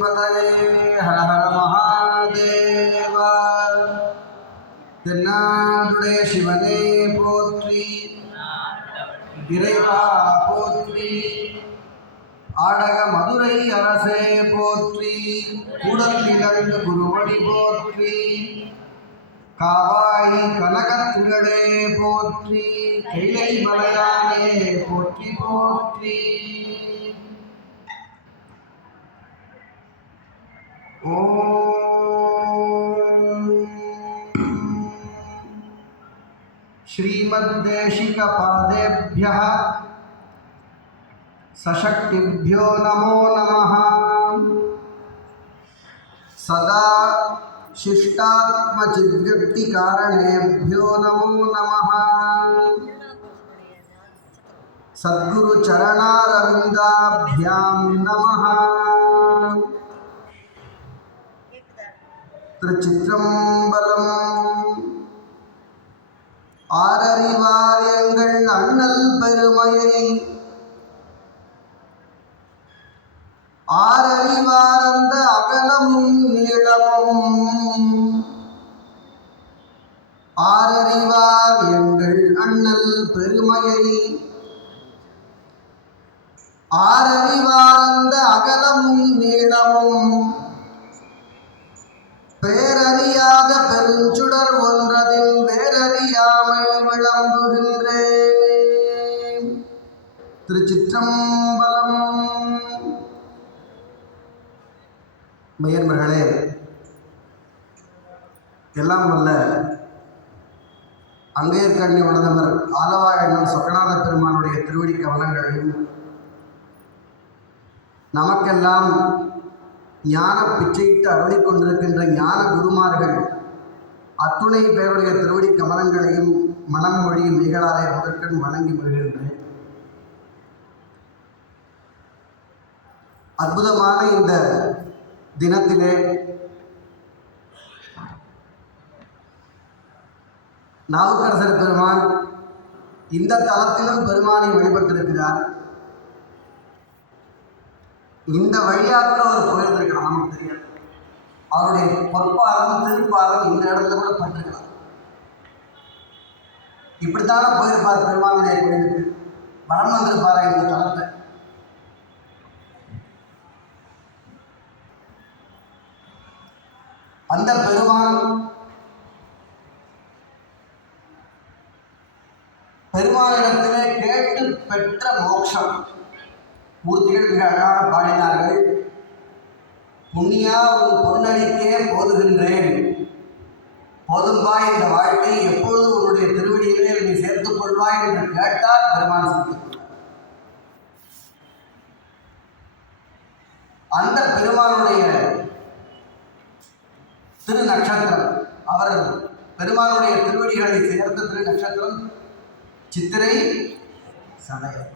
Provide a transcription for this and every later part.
பதயே ஹர ஹர மகாதேவ. தென்னாடுடைய சிவனே போற்றி, இறைவா போற்றி, ஆடக மதுரை அரசே போற்றி, கூடல் நிகழ்ந்து குருவடி போற்றி, காவாய் கனகத்திரளே போற்றி, கைலை மலையானே போற்றி போற்றி. ஓம் ஸ்ரீமத்தேசிகபாதேभ्यः சசக்திभ्यो நமோ நமः. சதா शिष्टात्मचिद्व्यक्तिकारणेभ्यो नमो नमः. सद्गुरुचरणारविन्दाभ्यां नमः. திருச்சிற்றம்பலம். ஆரறிவார் எங்கள் அண்ணல் பெருமையை, ஆரறிவார் அந்த அகலமும் நீளமும், ஆரறிவார் எங்கள் அண்ணல் பெருமையை, ஆரறிவார் அந்த அகலமும் நீளமும், பேரறியாத பெருஞ்சுடர் ஒன்றதில் வேறறியாமை விளம்புகின்றேன். திருச்சிற்றம்பலம். மெய்யன்பர்களே, எல்லாம் வல்ல அங்கேயர்கண்ணி உலகமர் ஆலவாயன் சொக்கநாத பெருமானுடைய திருவடி கவனங்களையும், நமக்கெல்லாம் ஞான பிச்சையிட்டு அருளி கொண்டிருக்கின்ற ஞான குருமார்கள் அத்துணை பேருடைய திருவடி கமலங்களையும் மனம் மொழி மெய்களாலே முதற்கண் வணங்கி வருகின்றேன். அற்புதமான இந்த தினத்திலே நாவுக்கரசர் பெருமான் இந்த தலத்திலும் பெருமானை வழிபட்டிருக்கிறார். இந்த வழியாக கூட அவர் போயிருந்திருக்கலாம், நமக்கு தெரியாது. அவருடைய பொற்பாதம் திருப்பாதம் இந்த இடத்துல கூட பட்டிருக்கலாம். இப்படித்தானே போயிருப்பார் பெருமானுடைய கோயிலுக்கு, வரம் வந்திருப்பாரா இந்த தலத்தை. அந்த பெருமானிடத்திலே கேட்டு பெற்ற மோட்சம் மூர்த்திகள் மிக அழகாக பாடினார்கள். புண்ணியா உன் பொன்னடிக்கே போதுகின்றேன், போதும்பாய் இந்த வாழ்க்கை எப்பொழுது உன்னுடைய திருவடியிலே நீ சேர்த்துக் கொள்வாய் என்று கேட்டால் பெருமான் சேர்த்துக் கொள்வார். அந்த பெருமானுடைய திரு நட்சத்திரம், அவர் பெருமானுடைய திருவடிகளை சேர்த்த திரு நட்சத்திரம் சித்திரை சதயம்.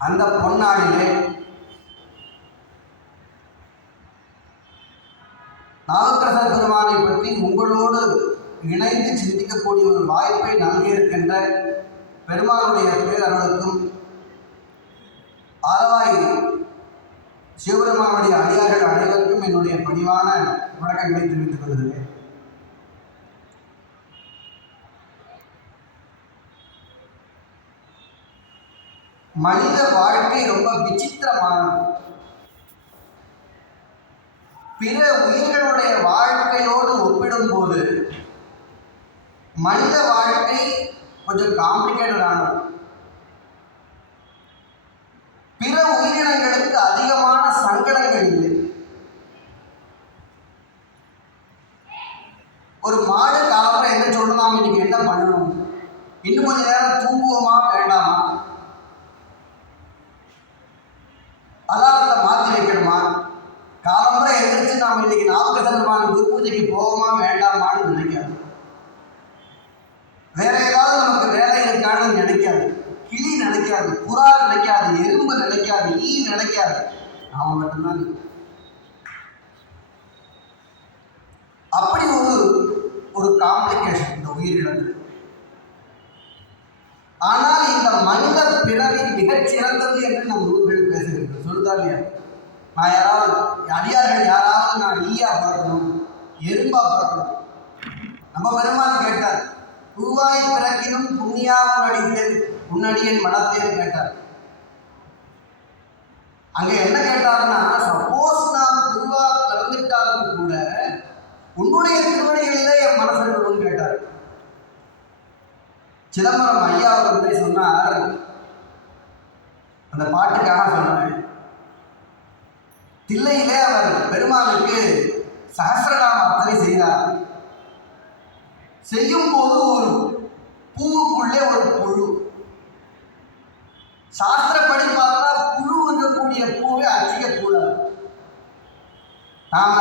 அந்த பொன்னாளிலே நாவுக்கரசர் பெருமானை பற்றி உங்களோடு இணைந்து சிந்திக்கக்கூடிய ஒரு வாய்ப்பை நல்கியிருக்கின்ற பெருமானுடைய பேரருளுக்கும், ஆலவாய் சிவபெருமானுடைய அடியார்கள் அனைவருக்கும் என்னுடைய பணிவான வணக்கங்களை தெரிவித்துக் கொள்கிறேன். மனித வாழ்க்கை ரொம்ப விசித்திரமானது. பிற உயிர்களுடைய வாழ்க்கையோடு ஒப்பிடும்போது மனித வாழ்க்கை கொஞ்சம் காம்ப்ளிகேட்டடானது. பிற உயிரினங்களுக்கு அதிகமான சங்கடங்கள் இல்லை. ஒரு மாடு காலம்பரம் என்ன சொல்லணும், நாம் இன்னைக்கு என்ன பண்ணணும், இன்னும் கொஞ்ச நேரம் தூங்குவோமா வேண்டாமா, அலாரத்தை மாற்றி வைக்கணுமா, காலம்பரை எதிர்த்து நாம் இன்னைக்கு நாவுக்கரசர் குரு பூஜைக்கு போவோமா வேண்டாமான்னு நினைக்காது. வேற ஏதாவது நமக்கு வேலை இருக்கான்னு நினைக்காது. கிளி நினைக்காது, புறா நினைக்காது, எறும்பு நினைக்காது, ஈ நினைக்காது. நாம மட்டும்தான். அப்படி ஒரு காம்ப்ளிகேஷன் இந்த உயிரிழந்து. ஆனால் இந்த மனித பிறவி மிகச்சிறந்தது என்று நம் நூல்கள் பேசுகின்றன. சொல்லுதா இல்லையா? நான் யாராவது அடியார்கள் யாராவது நான் ஈயா பிறக்கணும், எறும்பா பிறக்கணும். நம்ம பெருமான் கேட்டார், பூவாய் பிறக்கினும் புண்ணியா உன்னடித்தேன் உன்னடியன் மனத்தேன்னு கேட்டார். அங்க என்ன கேட்டாருன்னா, சப்போஸ் நான் குருவா பிறந்துட்டாலும் கூட உன்னுடைய திருவடிகளிலே என் மனசு இருக்கணும்னு கேட்டார். சிதம்பரம் ஐயா அவர்கள் சொன்னார், அந்த பாட்டுக்காக சொன்னார், தில்லையிலே அவர் பெருமானுக்கு சகசிரநாம அர்ச்சனை செய்தார். செய்யும் போது ஒரு பூவுக்குள்ளே ஒரு புழு. சாஸ்திரப்படி பார்த்தா புழு இருக்கக்கூடிய பூவை அர்ச்சிக்க கூடாது. நாம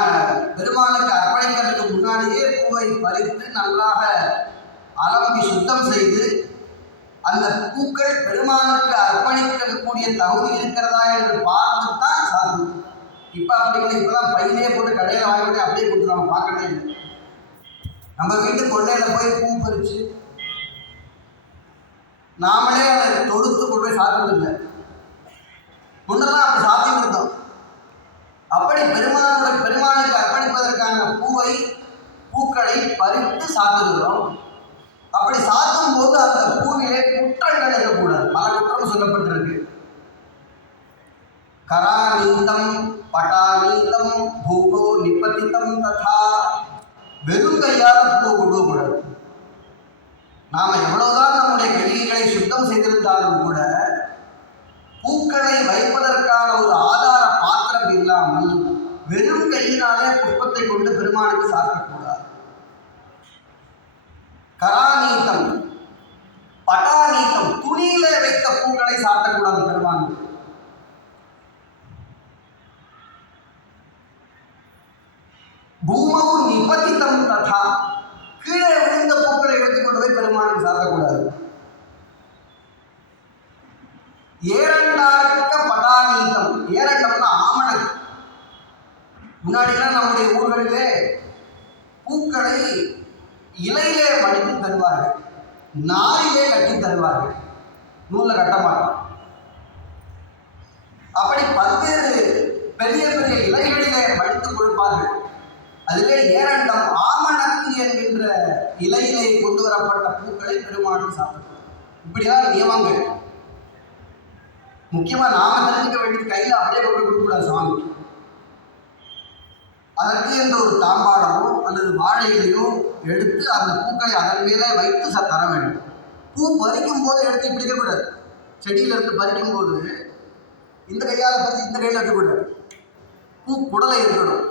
பெருமானுக்கு அர்ப்பணிக்கிறதுக்கு முன்னாடியே பூவை பறித்து நன்றாக அலம்பி சுத்தம் செய்து அந்த பூக்கள் பெருமானுக்கு அர்ப்பணிக்கக்கூடிய தகுதி இருக்கிறதா என்று பார்த்துத்தான் சாப்பிடும். இப்ப அப்படி இல்லை, இப்பெல்லாம் பையிலே போட்டு கடையில் வாங்கிட்டு அப்படியே கொடுத்து நம்ம பார்க்கறதே இல்லை. நம்ம வீட்டு கொள்ளையில போய் பூ பறிச்சு நாமளே அதை தொடுத்து கொண்டு போய் சாப்பிடுறது இல்லை. முன்னெல்லாம் அப்படி சாத்தியம் இருந்தோம். அப்படி பெருமானுக்கு அர்ப்பணிப்பதற்கான பூக்களை பறித்து சாத்துகிறோம். அப்படி சாத்தும் போது அந்த பூவிலே குற்றங்கள் இருக்கக்கூடாது. பல குற்றம் சொல்லப்பட்டிருக்கு. கராநீதம் பட்டாநீதம் பூகோ நிபதிதம் ததா. வெறும் கையால் பூ கொடுக்கக்கூடாது. நாம எவ்வளவுதான் நம்முடைய கைகளை சுத்தம் செய்திருந்தாலும் கூட பூக்களை வைப்பதற்கான ஒரு ஆதார பாத்திரம் இல்லாமல் வெறும் கையினாலே புஷ்பத்தை கொண்டு பெருமானுக்கு சாப்பிடக்கூடாது. கராநீதம் பட்டாநீதம், துணியிலே வைத்த பூக்களை சாப்பிடக்கூடாது பெருமானுக்கு. பூமவு நிபதிதம் ததா, கீழே விழுந்த பூக்களை எடுத்துக்கொண்டு போய் பெருமானுக்கு சாப்பிடக்கூடாது. ஏரண்டாக்க பட்டாநீதம், ஏரண்டம்னா ஆமணக்கு. முன்னாடிலாம் நம்முடைய ஊர்களிலே பூக்களை இலையிலே மடித்து தருவார்கள், நாரிலே கட்டி தருவார்கள், நூலில் கட்ட மாட்டோம். அப்படி பல்வேறு பெரிய பெரிய இலைகளிலே மடித்து கொடுப்பார்கள். அதிலே ஏரண்டம் ஆமணக்கு என்கின்ற இலையிலே கொண்டு வரப்பட்ட பூக்களை பெருமானுக்கு சாப்பிடுவார். இப்படிதான் நியமங்கள். முக்கியமா நாம தெரிஞ்சுக்க வேண்டியது, கையில் அப்படியே கொண்டு கொடுக்கக்கூடாது சுவாமி. அதற்கு என்ற ஒரு தாம்பாளமோ அல்லது வாழையிலையோ எடுத்து அந்த பூக்களை அதன் மேலே வைத்து தர வேண்டும். பூ பறிக்கும் போது எடுத்து இப்படி இருக்கக்கூடாது. செடியிலிருந்து பறிக்கும் போது இந்த கையால் பறித்து இந்த கையில் வைக்கக்கூடாது. பூ குடலை இருக்கணும்.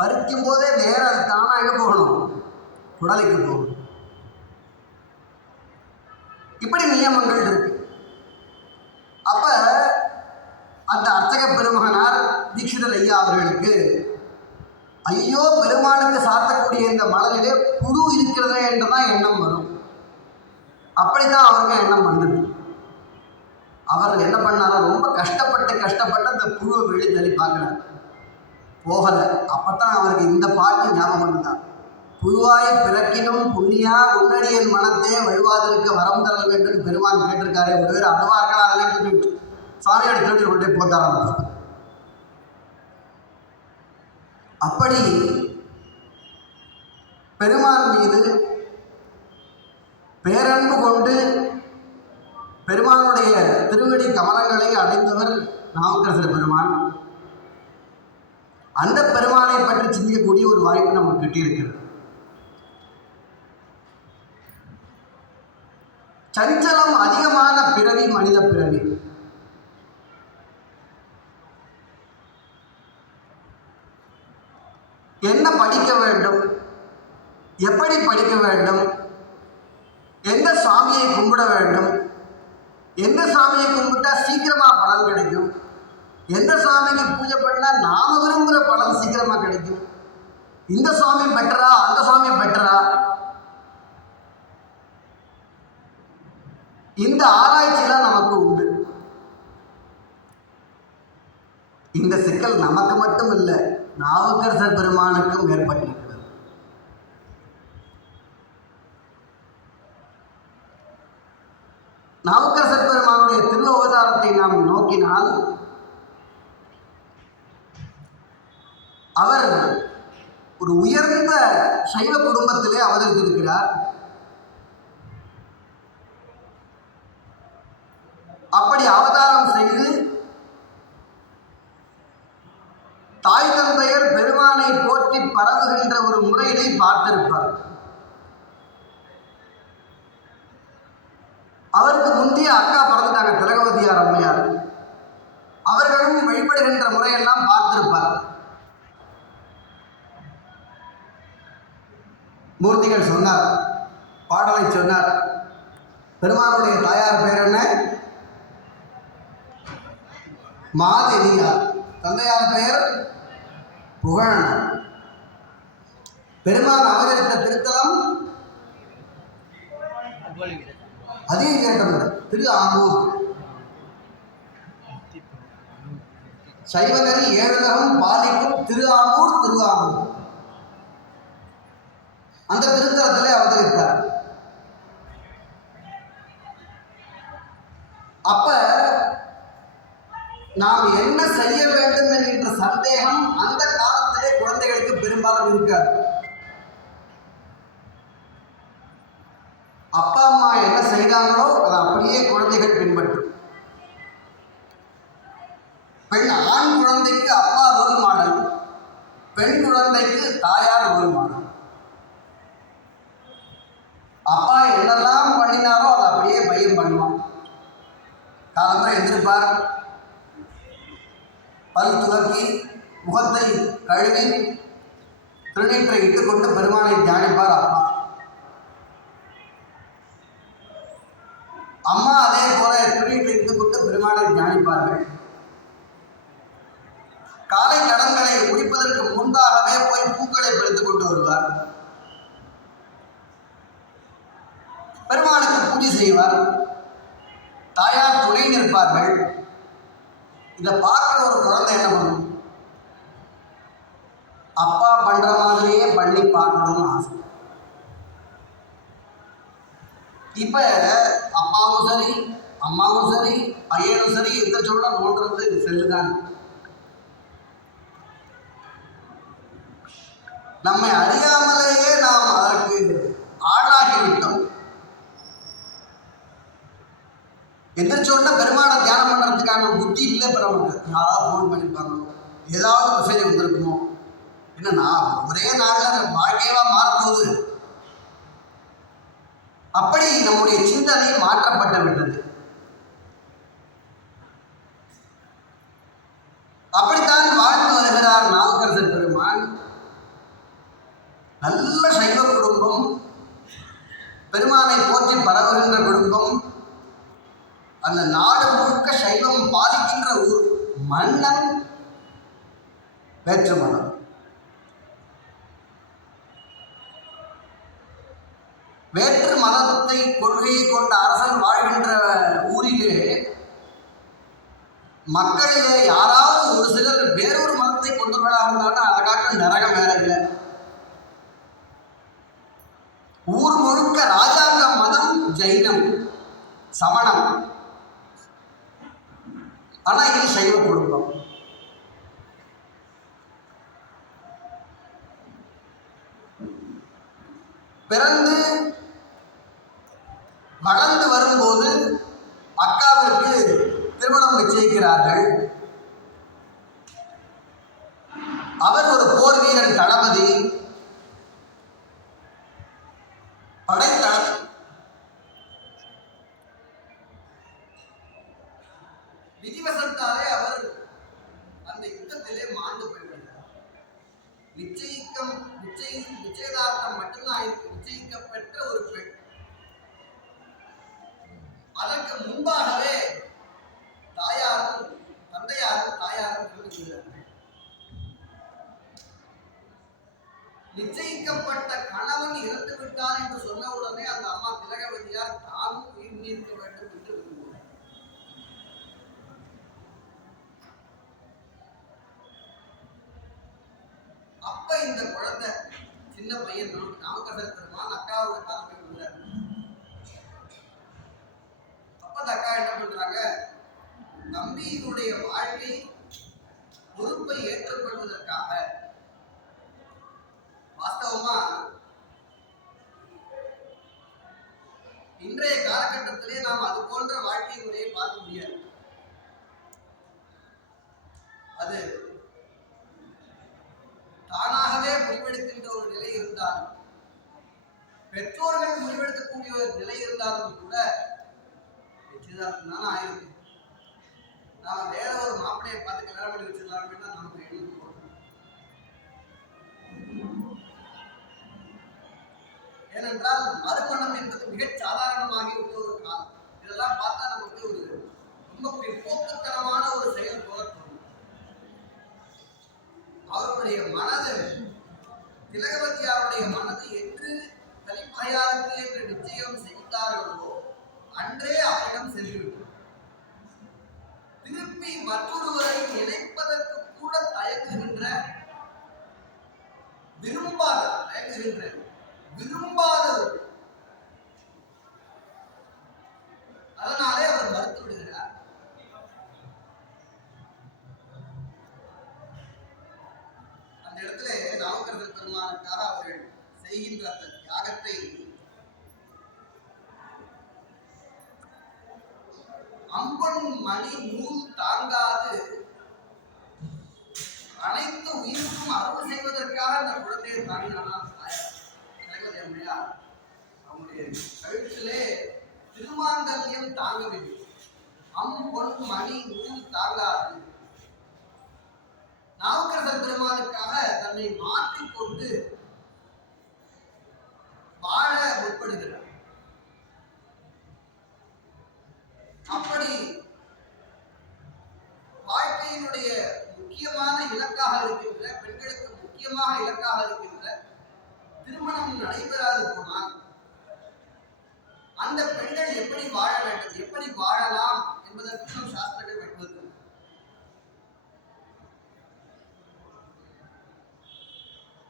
பறிக்கும் போதே நேரம் அது தானாக எங்கே போகணும்? குடலைக்கு போகணும். இப்படி நியமங்கள் இருக்கு. அப்ப அந்த அர்ச்சக பெருமகனார் தீட்சிதர் ஐயா அவர்களுக்கு, ஐயோ பெருமானுக்கு சாத்தக்கூடிய இந்த மலரிலே புழு இருக்கிறதே என்றுதான் எண்ணம் வரும். அப்படித்தான் அவருக்கு எண்ணம் வந்தது. அவர் என்ன பண்ணாலும் ரொம்ப கஷ்டப்பட்டு அந்த புழுவை வெளி தள்ளி பார்க்கிறார், போகலை. அப்பத்தான் அவருக்கு இந்த பாட்டு ஞாபகம் வந்தான். புழுவாய் பிறக்கினும் புண்ணியா உன்னடியன் மனத்தே வழுவாதிருக்க வரம் தர வேண்டும் பெருமான் கேட்டிருக்காரு. ஒரு பேர் அதுவா இருக்கலாம், அதெல்லாம் சொல்லிட்டு சாமியோட கேட்டு கொண்டே போட்டாராம். அப்படி பெருமான் மீது பேரன்பு கொண்டு பெருமானுடைய திருவடி கமலங்களை அடைந்தவர் நாவுக்கரசர் பெருமான். அந்த பெருமானை பற்றி சிந்திக்கக்கூடிய ஒரு வாய்ப்பு நமக்கு கிட்டியிருக்கிறது. சஞ்சலம் அதிகமான பிறவி மனித பிறவி. என்ன படிக்க வேண்டும், எப்படி படிக்க வேண்டும், எந்த சாமியை கும்பிட வேண்டும், எந்த சாமியை கும்பிட்டா சீக்கிரமா பலன் கிடைக்கும், எந்த சாமிக்கு பூஜை பண்ணா நாம விரும்புகிற பலன் சீக்கிரமா கிடைக்கும், இந்த சாமி பெட்டரா அந்த சாமி பெட்டரா, இந்த ஆராய்ச்சியெல்லாம் நமக்கு உண்டு. இந்த சிக்கல் நமக்கு மட்டும் இல்லை, நாவுக்கரசர் பெருமானுக்கும் ஏற்பட்டிருக்கிறது. நாவுக்கரசர் பெருமானுடைய திருவவதாரத்தை நாம் நோக்கினால் அவர் ஒரு உயர்ந்த சைவ குடும்பத்திலே அவதரித்திருக்கிறார். அப்படி அவதாரம் செய்து தாய் தந்தையர் பெருமானை போற்றி பரவுகின்ற ஒரு முறையினை பார்த்திருப்பார். அவருக்கு முந்தைய அக்கா பிறந்துட்டாங்க, திலகவதியார் அம்மையார். அவர்களும் வழிபடுகின்ற முறையெல்லாம் பார்த்திருப்பார். மூர்த்திகள் சொன்னார், பாடலை சொன்னார். பெருமானுடைய தாயார் பெயர் என்ன? மாதேவியார். தந்தையார் பெயர் புகழனார். பெருமான் அவதரித்த திருத்தலம் அதிகம் கேட்டது திரு ஆமூர். சைவநெறி ஏழுலகம் பாதிக்கும் திரு ஆமூர், திருவாமூர். அந்த திருத்தலத்திலே அவதரித்தார். அப்ப நாம் என்ன செய்ய வேண்டும் என்கின்ற சந்தேகம் அந்த காலத்திலே குழந்தைகளுக்கு பெரும்பாலும் இருக்காது. அப்பா அம்மா என்ன செய்தாங்களோ அதை அப்படியே குழந்தைகள் பின்பற்றும். ஆண் குழந்தைக்கு அப்பா ஒரு மாடல், பெண் குழந்தைக்கு தாயார் ஒரு மாடல். அப்பா என்னெல்லாம் பண்ணினாரோ அதை அப்படியே பையன் பண்ணுவான். காலம்பரம் எந்திருப்பார், பல் துலக்கி முகத்தை கழுவி திருநீற்றை இட்டுக்கொண்டு பெருமானை தியானிப்பார் அப்பா. அம்மா அதே போல திருநீற்றை இட்டுக்கொண்டு பெருமானை தியானிப்பார்கள். காலை கடன்களை முடிப்பதற்கு முன்பாகவே போய் பூக்களை பறித்துக் கொண்டு வருவார். பெருமானுக்கு பூஜை செய்வார். தாயார் துணை நிற்பார்கள். இதை பார்க்கிற ஒரு குழந்தை என்ன பண்ணும்? அப்பா பண்ற மாதிரியே பண்ணி பார்க்கணும்னு ஆசை. இப்ப அப்பாவும் சரி அம்மாவும் சரி பையனும் சரி எந்த சொல்ல போன்றது செல்லுதான். நம்மை அறியாமலேயே நாம் அதற்கு ஆளாகிவிட்டோம். எந்திரிச்சோன்னா பெருமானை தியானம் பண்ணுறதுக்கான புத்தி இல்லை. பெறவங்க யாராவது ஃபோன் பண்ணியிருப்பாங்க, ஏதாவது மெசேஜ் வந்துருக்குமோ, என்னன்னா ஒரே நாளில் வாழ்க்கையவா மாறப்போகுது. அப்படி நம்முடைய சிந்தனை மாற்றப்பட்டு விட்டது. அப்படித்தான் வாழ்ந்து வருகிறார் நாவுக்கரசர் பெருமான். நல்ல சைவ குடும்பம், பெருமானை போற்றி பரவுகின்ற குடும்பம், அந்த நாடு முழுக்க சைவம் பாதிக்கின்ற ஊர். மன்னன் வேற்று மதம். வேற்று மதத்தை கொள்கையை கொண்ட அரசன் வாழ்கின்ற ஊரிலே மக்களிலே யாராவது ஒரு சிலர் வேறொரு மதத்தை கொண்டவர்களாக இருந்தாலும் அதை காட்டும் நரகம் வேற இல்லை. ஊர் முழுக்க ராஜாங்க மதம் ஜைனம், சமணம். ஆனா இது சைவ குடும்பம். பிறந்து வளர்ந்து வரும்போது அக்காவிற்கு திருமணம் நிச்சயிக்கிறார்கள். அவர் ஒரு போர் வீரன், தளபதி, படைத்தளபதி. விதிவசத்தாலே அவர் அந்த யுத்தத்திலே மாண்டு போய்விடுகிறார். நிச்சயதார்த்தம் மட்டும்தான் நிச்சயிக்கப்பட்ட ஒரு பெண். அதற்கு முன்பாகவே தாயாரும் தாயாரும் விடுகிறார்கள். நிச்சயிக்கப்பட்ட கணவன் இறந்து விட்டார் என்று சொன்ன உடனே அந்த அம்மா திலகவதியார் தானும் உயிர் நீர்க்க வேண்டும் என்று விரும்புகிறார். அப்ப இந்த குழந்தை சின்ன பையன் நாவுக்கரசர் பெருமான் அக்காவோட காலத்தில் உள்ளார். அப்ப அந்த அக்கா என்ன பண்றாங்க, தம்பியினுடைய வாழ்க்கை பொறுப்பை ஏற்றுக்கொள்வதற்காக பெற்றோர்கள் முடிவெடுக்கக்கூடிய ஒரு நிலை இருந்தாலும் கூட நிச்சயதார்த்தம் தானே ஆயிருக்கு. நாம வேற ஒரு மாப்பிள்ளையை பார்த்து கல்யாணம் பண்ணி வச்சிடலாம் அப்படின்னா நமக்கு எண்ணம் போடணும். ஏனென்றால் மறுமணம் என்பது மிகச் சாதாரணமாகி உள்ள ஒரு காலம். இதெல்லாம் பார்த்தா நமக்கு ஒரு ரொம்ப பிற்போக்குத்தனமான ஒரு செயல் போல தோணும். அவருடைய மனது, திலகவதியாருடைய மனது என்று கலிப்பகையாருக்கு என்று நிச்சயம் செய்தார்களோ அன்றே அவரிடம் சென்றுவிட்டது. திருப்பி மற்றொருவரை நினைப்பதற்கு கூட தயங்குகின்ற, விரும்பாத அதனாலே அவர் மறுத்து விடுகிறார். அந்த இடத்துல நாவுக்கரசர் பெருமானுக்காக அவர்கள் செய்கின்ற அந்த தியாகத்தை அம்பன் மணி நூல் தாங்காது அனைத்து உயிருக்கும் அருள் செய்வதற்காக அந்த குழந்தையை தாங்கினானா திலகவதி அம்மையார். அவங்களுடைய கழுத்திலே திருமாங்கல்யம் தாங்கவில்லை. அம்பொன் மணி நூல் தாங்காது நாவுக்கரசர் பெருமானுக்காக தன்னை மாற்றிக்கொண்டு வாழ முற்படுகிறார். அப்படி வாழ்க்கையினுடைய முக்கியமான இலக்காக இருக்கின்ற, பெண்களுக்கு முக்கியமாக இலக்காக இருக்கின்ற திருமணம் நடைபெறாது போனால் அந்த பெண்கள் எப்படி வாழ வேண்டும், எப்படி வாழலாம் என்பதற்கு நம் சாஸ்திரங்கள் வழிவகுக்கின்றன.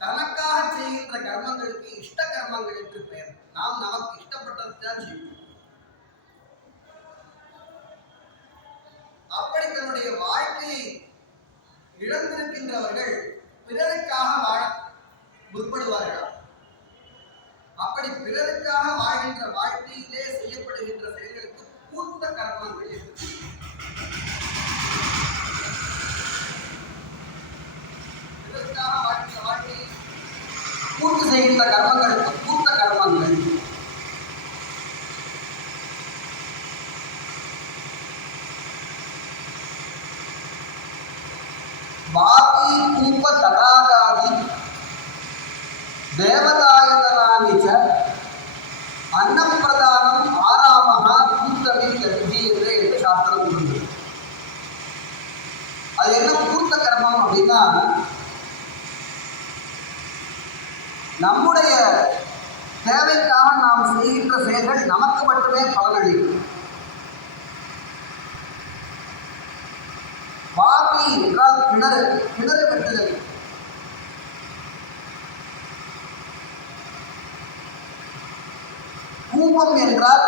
தனக்காக செய்கின்ற கர்மங்களுக்கு இஷ்ட கர்மங்கள் என்று பெயர். நாம் நமக்கு இஷ்டப்பட்டதுதான் செய்வோம். அப்படி தன்னுடைய வாழ்க்கையை இழந்திருக்கின்றவர்கள் பிறருக்காக வாழ முற்படுவார்களா? அப்படி பிறருக்காக வாழ்கின்ற வாழ்க்கையிலே செய்யப்படுகின்ற செயல்களுக்கு பூர்த்த கர்மங்கள் என்று. பிறருக்காக வாழ்கின்ற வாழ்க்கையை பூர்த்தி செய்கின்ற கர்மங்களுக்கு பூர்த்த கர்மங்கள். வாதி கூப்ப தடாகாதி தேவதாயதனானிச்ச அன்னப்பிரதானம் ஆறாமகா பூத்தவி கல்வி என்று சாஸ்திரம் உண்டு. அது என்ன பூர்த்த கர்மம் அப்படின்னா, நம்முடைய தேவைக்காக நாம் செய்கின்ற செயல்கள் நமக்கு மட்டுமே பலனளிக்கும். வாபி என்றால் கிணறு, கிணறு வெட்டுதல். கூபம் என்றால்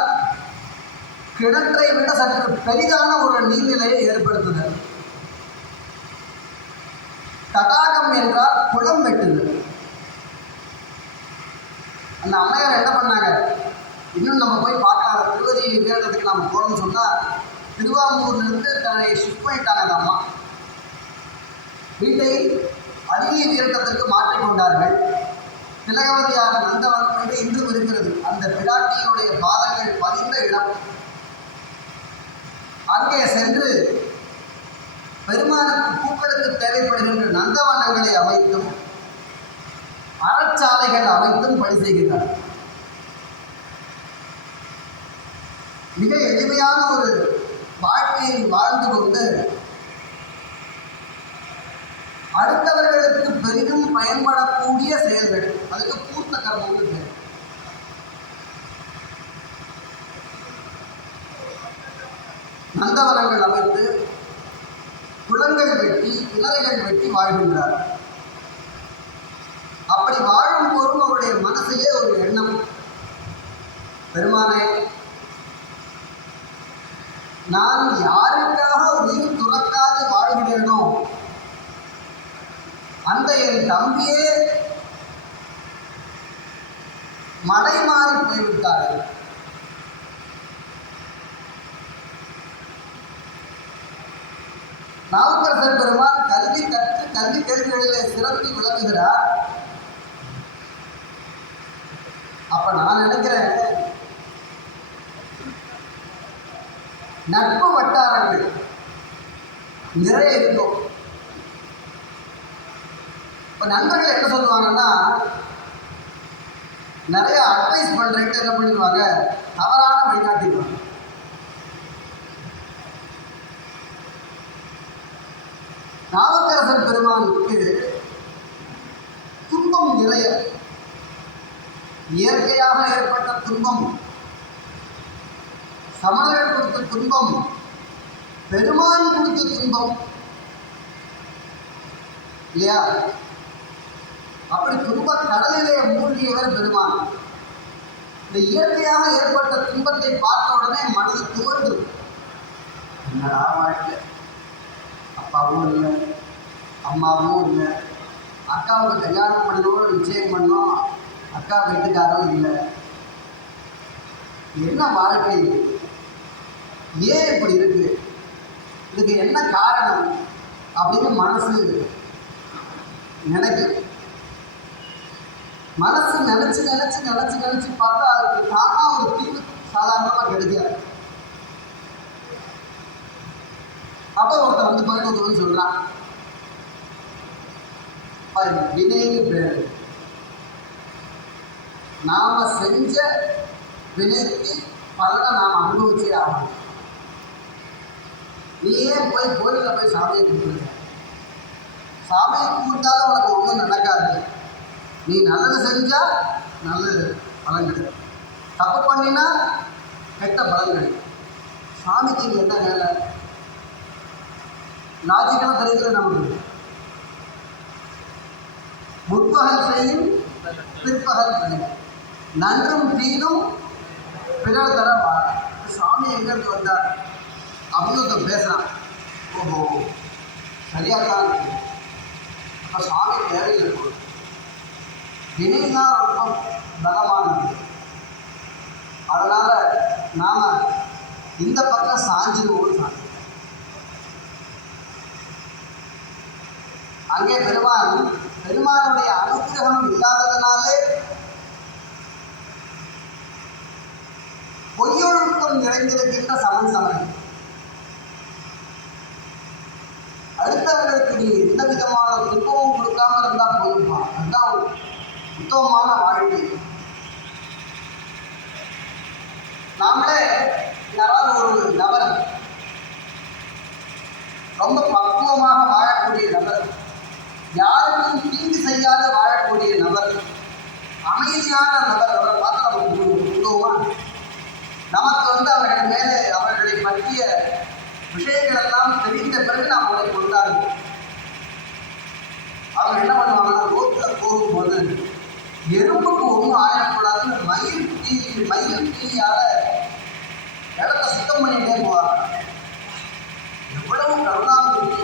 கிணற்றை விட சற்று பெரிதான ஒரு நீர்நிலையை ஏற்படுத்துதல். தடாகம் என்றால் குளம் வெட்டுதல். அந்த அம்மையார் என்ன பண்ணாங்க, இன்னும் நம்ம போய் பார்க்காத திருவதி வீரத்துக்கு நம்ம போகணும்னு சொன்னால் திருவாமூர்லேருந்து தன்னை ஷிஃப்ட் பண்ணிட்டாங்க. அந்த அம்மா வீட்டை அதிக வீரட்டத்திற்கு மாற்றிக்கொண்டார்கள். திலகவதியார் நந்தவனம் என்று இன்றும் இருக்கிறது. அந்த பிராட்டியுடைய பாதங்கள் பதிந்த இடம். அங்கே சென்று பெருமானுக்கு பூக்களுக்கு தேவைப்படுகின்ற நந்தவனங்களை அமைத்தும் அறச்சாலைகள் அமைத்தும் பணி செய்கிறார். மிக எளிமையான ஒரு வாழ்க்கையை வாழ்ந்து கொண்டு அடுத்தவர்களுக்கு பெரிதும் பயன்படக்கூடிய செயல்கள், அதுக்கு பூர்த்த கர்மம் பேர். நந்தவனங்கள் அமைத்து குளங்கள் வெட்டி கிணறுகள் வெட்டி வாழ்கின்றார். அப்படி வாழும் போதும் அவருடைய மனசிலே ஒரு எண்ணம், பெருமானே, நான் யாருக்காக உயிர் துறக்காது வாழ்கிறேனோ அந்த என் தம்பியே மடை மாறி போய்விட்டார்கள். நாவுக்கரசர் பெருமான் கல்வி கற்று கல்வி கேள்விகளிலே சிறந்து விளங்குகிறார். அப்ப நான் நினைக்கிறேன், நட்பு வட்டாரங்கள் நிறைய இருக்கும். இப்போ நண்பர்கள் என்ன சொல்லுவாங்கன்னா, நிறைய அட்வைஸ் பண்ணுறேன்ட்டு என்ன பண்ணிடுவாங்க, தவறான வழிகாட்டிடுவாங்க. நாவுக்கரசர் பெருமானுக்கு துன்பம் நிறைய, இயற்கையாக ஏற்பட்ட துன்பம், சமணர்கள் கொடுத்த துன்பம், பெருமான் கொடுத்த துன்பம் இல்லையா? அப்படி துன்ப கடலிலே மூழ்கியவர் பெருமான். இந்த இயற்கையாக ஏற்பட்ட துன்பத்தை பார்த்த உடனே மனது துவண்டு, என்னடா வாழ்க்கை, அப்பாவும் இல்லை, அம்மாவும் இல்லை, அக்காவுக்கு கல்யாணம் பண்ணணும், நிச்சயம் பண்ணோம், அக்கா வீட்டுக்காரும் இல்லை, என்ன வாழ்க்கை, ஏன் இப்படி இருக்கு, இதுக்கு என்ன காரணம் அப்படின்னு மனசு நினைக்கும். மனசு நினைச்சு நினைச்சு நினைச்சு நினைச்சு பார்த்தா அதுக்கு தானா ஒரு தீர்வு சாதாரணமாக கிடைக்காது. அப்போ ஒருத்தர் வந்து பக்கத்து சொல்றான், வினைன்னு பேரு, நாம செஞ்ச வினைக்கு பலனை நாம் அனுபவிச்சே ஆகணும். நீ ஏன் போய் கோயிலில் போய் சாமியை கும்பிடுங்க, சாமியை கும்பிட்டாலும் உனக்கு ஒன்றும் நடக்காது. நீ நல்லது செஞ்சா நல்லது பலன் கிடைக்கும், தப்பு பண்ணினா கெட்ட பலன் கிடைக்கும். சாமிக்கு இங்கே என்ன வேலை? லாஜிக்கான தெரியுது நமக்கு. முற்பகல் செய்யும் பிற்பகல் செய்யும், நன்றும் தீனும் பிறர் தர வாழ. சாமி எங்கிருந்து வந்தார் அப்படின்னு ஒருத்தன் பேசுகிறான். ஓஹோ, சரியாக தான் இருக்கு. அப்போ சாமி தேவையில் போகுது. வினைதான் ரொம்ப பலமானது. அதனால் நாம் இந்த பக்கம் சாஞ்சிடுவோம். சாமி அங்கே பெருமானுடைய அனுகிரகம் இல்லாததுனாலே பொய்யொழுக்கம் நிறைந்திருக்கின்ற சமன் சமன். அடுத்தவர்களுக்கு நீ எந்த விதமான துன்பமும் கொடுக்காம இருந்தால் போதுமா, அதுதான் உத்தமமான வாழ்க்கை. நாமளே யாராவது ஒரு நபர் ரொம்ப பக்குவமாக வாழக்கூடிய நபர், யாருக்கும் தீங்கு செய்யாத வாழக்கூடிய நபர், அமைதியான நபர், அவரை பார்த்து நமக்கு உதவுமா? நமக்கு அவர்கள் மேலே அவர்களை பற்றிய விஷயங்கள் எல்லாம் தெரிந்த பிறகு நாம் அவரை கொண்டாடுவோம். அவங்க என்ன பண்ணுவாங்கன்னா, ரோட்டில் போகும்போது எறும்புக்கு ஒன்றும் ஆயிடக்கூடாதுன்னு மயில் கீழியால் இடத்த சுத்தம் பண்ணிகிட்டே போவாங்க. எவ்வளவு கருணாமூர்த்தி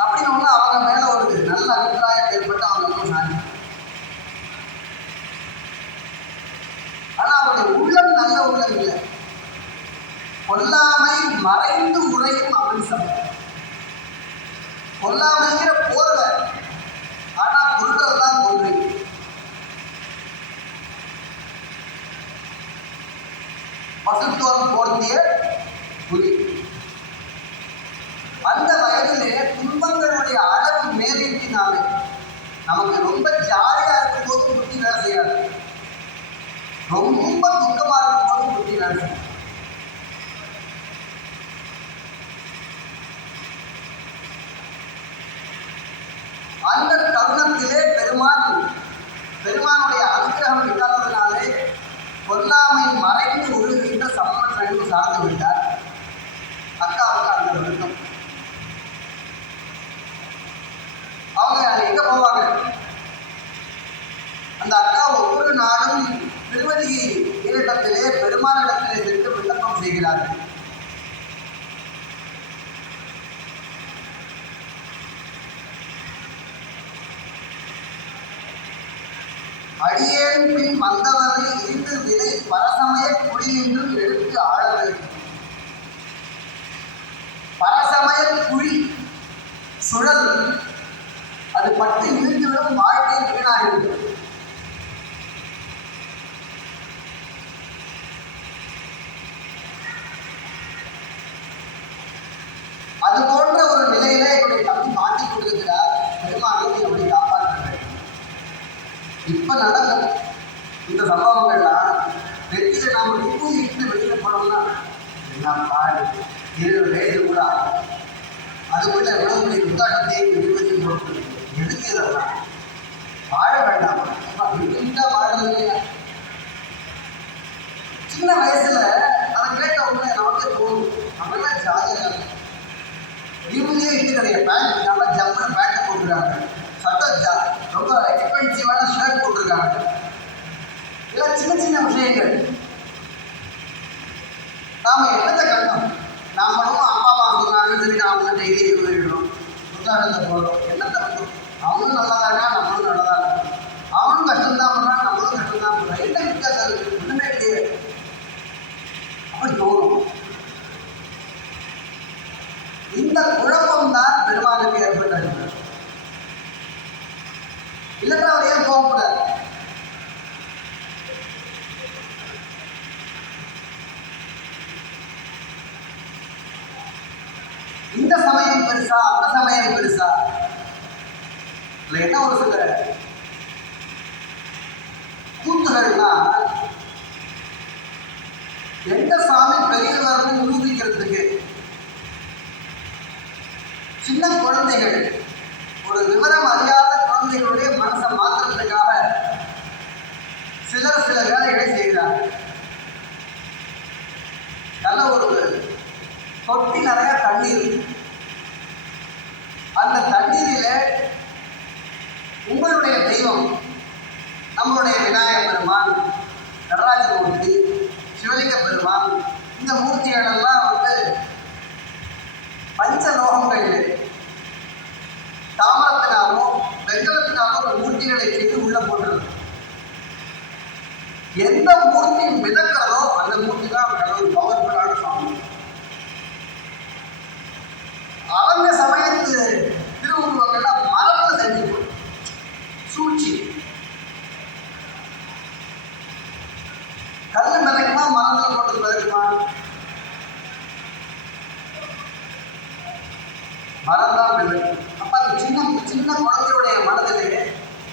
அப்படின்னு ஒன்று அவங்க மேலே ஒரு நல்ல அபிப்பிராயம் ஏற்பட்டு அவங்க வந்து சாதி. ஆனால் அவருடைய உள்ளம் நல்ல உள்ளம் இல்லை. கொல்லாமை மறைந்து உரையும் அம்சம். கொல்லாமைங்கிற போர்வை, ஆனால் கொல்றதுதான் கொள்கை. பசுத்தோல் போர்த்திய புலி. அந்த வயதிலே துன்பங்களுடைய அளவு மேலிட்டினாலே நமக்கு ரொம்ப ஜாலியாக இருக்கும் போது புத்தி வேலை செய்யாது, ரொம்ப துக்கமாக இருக்கும் போது புத்தி வேலை செய்யும். அந்த தருணத்திலே பெருமானுடைய அனுகிரகம் இல்லாததினாலே கொல்லாமை மறைந்து ஒழுகின்ற சமண சார்ந்து விட்டார். அக்காவுக்கு அந்த வருத்தம். அவங்க எங்க போவாங்க? அந்த அக்கா ஒவ்வொரு நாளும் திருவதி ஈரட்டத்திலே பெருமானிடத்திலே சென்று விண்ணப்பம் செய்கிறார்கள். அடியேன் பின் வந்தவரை இருந்து விலை பரசமய குழி என்றும் எடுத்து ஆழ வேண்டும். பரசமய குழி சுழல், அது பட்டு இழுந்துவிடும், வாழ்க்கை வீணாகிவிடும். இப்ப நடக்கும் இந்த சம்பவங்கள்லாம். நெத்தியில நாம விபூதி இட்டு வெளியில போனோம்னா என்ன பாடு, 20 வயது கூட ஆகும். அதுக்குள்ள எவ்வளவு பெரிய புத்தாட்டத்தையும் விபூதியும் போட்டு எதுக்கு இதெல்லாம்? வாழ வேண்டாம். விபூதிட்டா வாழறது இல்லையா? சின்ன வயசுல அதை கேட்ட உடனே நமக்கே தோணும், நம்மளாம் ஜாலியாக விபூதியே இட்டு கிடையாது. பேண்ட் நல்லா ஜம்முன்னு பேண்ட்டை போட்டுருக்காங்க, சட்டை ரொம்ப எக்ஸ்பென்சிவான ஷர்ட் போட்டிருக்காங்க. இதெல்லாம் சின்ன சின்ன விஷயங்கள். நாம என்னத்தை கட்டணும்? நாமளும் அப்பா அம்மா சொன்னாங்கன்னு சொல்லி நாம டெய்லி விடுறோம், புத்தாட்டத்தை போடுறோம். என்னத்தை கட்டணும்? அவனும் நல்லா தான் இருக்கா, நம்மளும் நல்லா தான் இருக்கோம். அவனும் கஷ்டம்தான் பண்ணுறான், நம்மளும் கஷ்டம்தான் பண்ணுறோம். என்ன வித்தியாசம் இருக்கு? ஒன்றுமே இல்லையே. அப்படி தோணும். இந்த குழப்பம் தான் பெருமாளுக்கு ஏற்பட்டது. இல்லைன்னா அவர் ஏன் கோவப்படாது? இந்த சமயம் பெருசா அந்த சமயம் பெருசா? இல்ல என்ன ஒரு சில கூத்துகள்னா எந்த சாமி பெரியவர்னு நிரூபிக்கிறதுக்கு சின்ன குழந்தைகள், ஒரு விவரம் அறியாத குழந்தைகளுடைய மனசை மாற்றுறதுக்காக சிலர் சில வேலைகளை செய்கிறாங்க. நல்ல ஒரு தொட்டி நிறைய தண்ணீர், அந்த தண்ணீரில உங்களுடைய தெய்வம், நம்மளுடைய விநாயகர் பெருமான், நடராஜ மூர்த்தி, சிவலிங்க பெருமான், இந்த மூர்த்திகளெல்லாம் பஞ்சலோகங்களில் தாமரத்தினாலும் வெங்கலத்தினாலும் ஒரு மூர்த்திகளை செய்து உள்ள போட்டுருது. எந்த மூர்த்தி மிதக்கிறதோ அந்த மூர்த்தி தான் கடவுள், பவர்ஃபுல்லான சாமி. அவங்க சமயத்து திருவுருவங்கள்லாம் மரத்தில் செஞ்சுக்கணும். சூழ்ச்சி கல் மிதக்குமா, மரத்தில் போட்டு மிதக்குமா? மரம் தான் மிதக்கும். அப்ப அந்த சின்ன சின்ன குழந்தையுடைய மனதிலே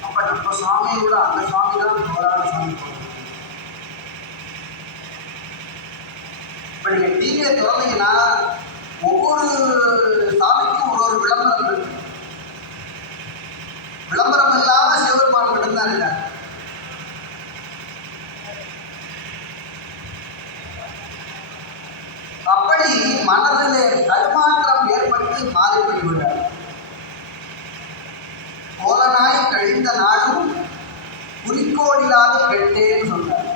அப்ப நம்ம சாமியோட அந்த சாமி தான் தவறான சாமி. இப்ப நீங்க டிவியை திறந்தீங்கன்னா ஒவ்வொரு சாமிக்கும் ஒரு விளம்பரம் இருக்கு. விளம்பரம் இல்லாம சிவபெருமான் மட்டும்தான் இருக்காங்க. அப்படி மனதிலே தடுமாற்றம் ஏற்பட்டு மாறிப்படி விட்டார். கோலனாய் கழிந்த நாடும் குறிக்கோளில்லாத கெட்டேன்னு சொன்னார்.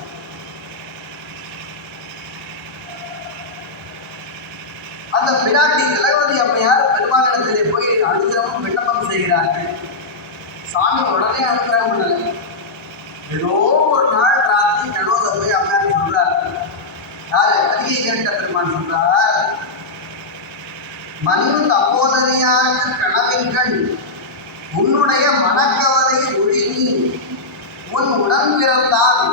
அந்த பிராட்டி திலகவதி அம்மையார் பெருமானிடத்திலே போய் அனுகிரகம் விண்ணப்பம் செய்கிறார்கள். சாமி உடனே அனுகிரகம் பண்ணல. ஏதோ ஒரு நாள் ராத்திரி கனவுல போய் அம்மையார் சொல்றார். யாரு? அதிகை கேட்ட பெருமான் சொல்றார், மண் தப்போதனியாருக்கு கனவின்கண் உன்னுடைய மனக்கவலை ஒழினி உன் உடன் பிறந்தான்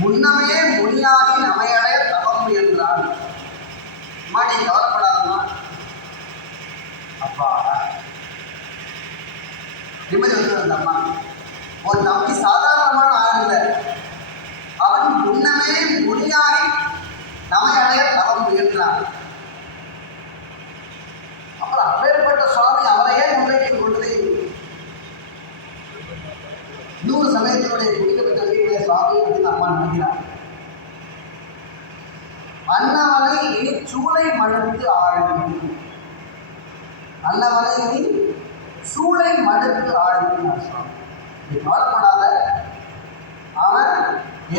முன்னமே முன்னாடி நமையடைய தவம் முயன்றான். அம்மா நீ கவலைப்படாதம்மா. அப்பா நிம்மதி வந்து அம்மா, ஒரு தம்பி சாதாரணமான ஆள் இல்லை, அவன் முன்னமே முனியாகி நமையடைய தவம் முயன்றான். அப்புறம் அப்பேற்பட்ட சுவாமி அவரையே முன்வைத்து கொண்டு இன்னொரு சமயத்தினுடைய குடிக்கப்பட்ட வீட்டிலே சுவாமி அப்படின்னு அம்மா நினைக்கிறார். அன்னவனை இனி சூளை மடுத்து ஆழ்வி, அன்னவனை இனி சூளை மடுத்து ஆழ்வினார் சுவாமி. நீ கவலைப்படாத, அவன்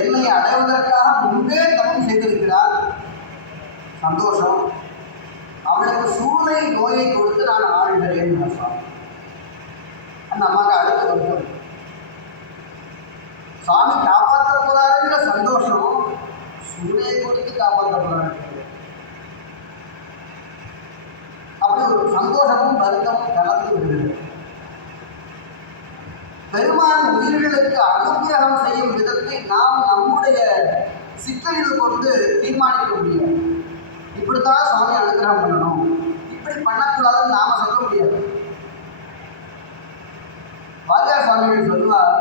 என்னை அடைவதற்காக முன்பே தவம் செய்திருக்கிறான், சந்தோஷம். அவனுக்கு சூளை நோயை கொடுத்து நான் ஆழ்கிறேன் சுவாமி. அந்த அம்மாவுக்கு அடுத்து வருத்தம், சாமி காப்பாற்ற போறாருங்கிற சந்தோஷம், சூளையை கொடுத்து காப்பாற்ற போறாரு. அப்படி ஒரு சந்தோஷமும் வருத்தமும் கலந்து விடுகிறது. பெருமான் உயிர்களுக்கு அனுகிரகம் செய்யும் விதத்தை நாம் நம்முடைய சிக்கலில் கொண்டு தீர்மானிக்க முடியாது. இப்படித்தான் சுவாமி அனுகிரகம் பண்ணணும், இப்படி பண்ணக்கூடாதுன்னு நாம சொல்ல முடியாது. வாரியார் சுவாமிகள் சொல்லுவார்,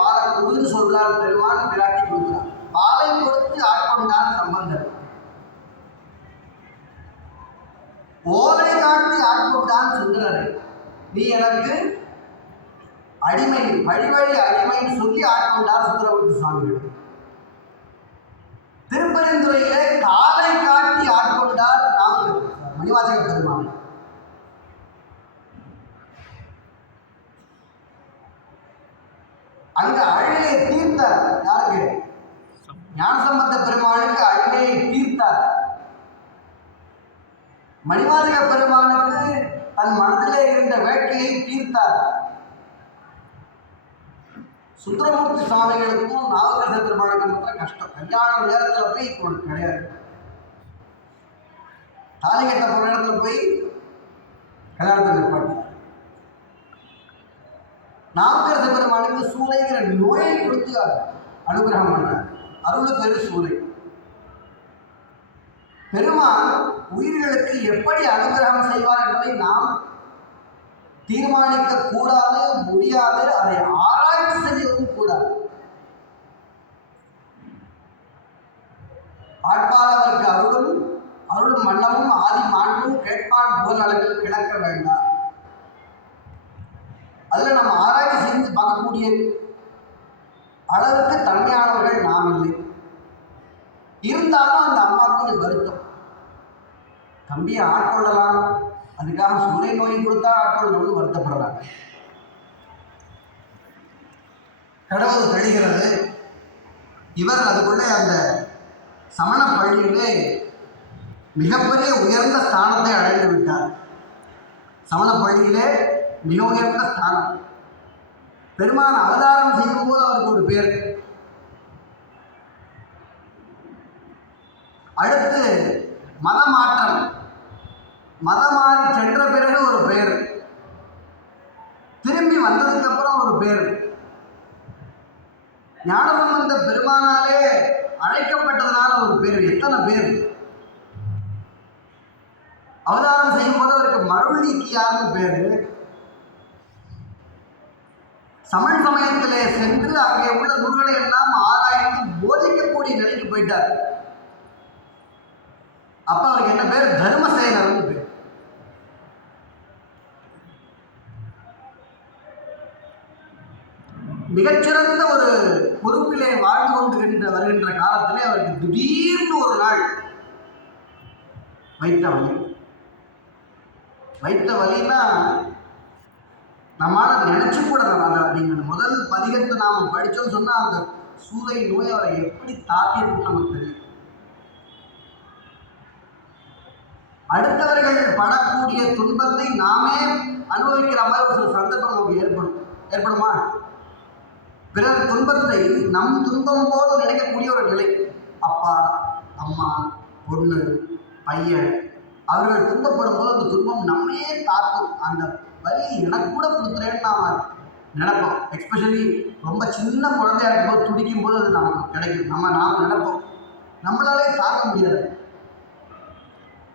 பாலை கொடுன்னு சொல்றார் பெருமான், பிராட்டி கொடுக்கிறார். பாலை கொடுத்து ஆட்கொண்டான் சம்பந்தர். ஓலை காட்டி ஆட்கொண்டான் சுந்தரரை. நீ எனக்கு அடிமை, வழி அடிமைன்னு சொல்லி ஆட்கொண்டார் சுந்தரமூர்த்தி சுவாமிகள். திருப்பெருந்துறையிலே காலை காட்டி ஆட்கொண்டார் மணிவாசக பெருமான். அங்க அழுகையை தீர்த்தார். யாருக்கு? ஞானசம்பந்த பெருமானுக்கு அழுகையை தீர்த்தார். மணிவாசக பெருமானுக்கு தன் மனதிலே இருந்த வேட்கையை தீர்த்தார். சுந்தரமூர்த்தி சுவாமிகளுக்கும் நாவுக்கரச பெருமானுக்கும் மாத்திரம் கஷ்டம். கல்யாண நேரத்தில் போய் இப்போ கிடையாது. தாலி கட்ட போற இடத்துல போய் கல்யாணத்தை நிற்பாட்டு. நாவுக்கரச பெருமானுக்கு சூளைங்கிற நோயை கொடுத்து அனுகிரகம் பண்றார். அருள் பேரு சூளை. பெருமான் உயிர்களுக்கு எப்படி அனுகிரகம் செய்வார் என்பதை நாம் தீர்மானிக்க கூடாது, முடியாது, அதை ஆராய்ச்சி செய்யவும் கூடாது. ஆட்பாளவருக்கு அருளும் மன்னமும் ஆதி மாண்பும் கேட்பான் போல் அளவில் கிடக்க வேண்டாம். அதுல நம்ம ஆராய்ச்சி செஞ்சு பார்க்கக்கூடிய அளவுக்கு தன்மையானவர்கள் நாம் இல்லை. இருந்தாலும் அந்த அம்மாவுக்கு கொஞ்சம் வருத்தம். தம்பியை ஆட்கொள்ளலாம், அதுக்காக சூளை நோய் கொடுத்தா ஆட்கொள்ளணும்னு வருத்தப்படுறாங்க. கடவுள் கழிகிறது. இவர் அதுக்குள்ளே அந்த சமண பள்ளியிலே மிகப்பெரிய உயர்ந்த ஸ்தானத்தை அடைந்து விட்டார். சமண பள்ளியிலே மிக உயர்ந்த ஸ்தானம். பெருமான் அவதாரம் செய்யும் போது அவருக்கு ஒரு பேர். அடுத்து மதமாற்றம், மதம் மாறி சென்ற பிறகு ஒரு பேர், திரும்பி வந்ததுக்கு அப்புறம் ஒரு பேர். ஞானசம்பந்த பெருமானாலே அழைக்கப்பட்டதுனால ஒரு பேர். எத்தனை பேர்! அவதாரம் செய்யும் போது அவருக்கு மருள் நீக்கியார்னு பேரு. தமிழ் சமயத்திலே சென்று அங்கே உள்ள நூல்களை எல்லாம் ஆராய்ந்து போதிக்கக்கூடிய நிலைக்கு போயிட்டார். அப்ப அவருக்கு என்ன பேர்? தர்மசேனர்னு பேர். மிகச்சிறந்த ஒரு பொறுப்பிலே வாழ்ந்து கொண்டு வருகின்ற காலத்திலே அவருக்கு திடீர்னு ஒரு நாள் வைத்த வலின்னா நம்மளால நினைச்சு கூட அப்படிங்கிற முதல் பதிகத்தை நாம படிச்சோம்னு சொன்னா அந்த சூளை நோய் அவரை எப்படி தாக்கியதுன்னு நமக்கு தெரியும். அடுத்தவர்கள் படக்கூடிய துன்பத்தை நாமே அனுபவிக்கிற மாதிரி ஒரு சில சந்தர்ப்பம் நமக்கு ஏற்படுமா? பிறர் துன்பத்தை நம் துன்பம் போல நினைக்கக்கூடிய ஒரு நிலை. அப்பா, அம்மா, பொண்ணு, பையன் அவர்கள் துன்பப்படும் போது அந்த துன்பம் நம்மையே தாக்கும். அந்த வலி எனக்கு கூட கொடுத்துறேன்னு நாம் நினைப்போம். எஸ்பெஷலி ரொம்ப சின்ன குழந்தையா இருக்கும்போது துடிக்கும் போது அது நமக்கு கிடைக்கும். நாம் நினைப்போம், நம்மளாலே தாங்க முடியாது.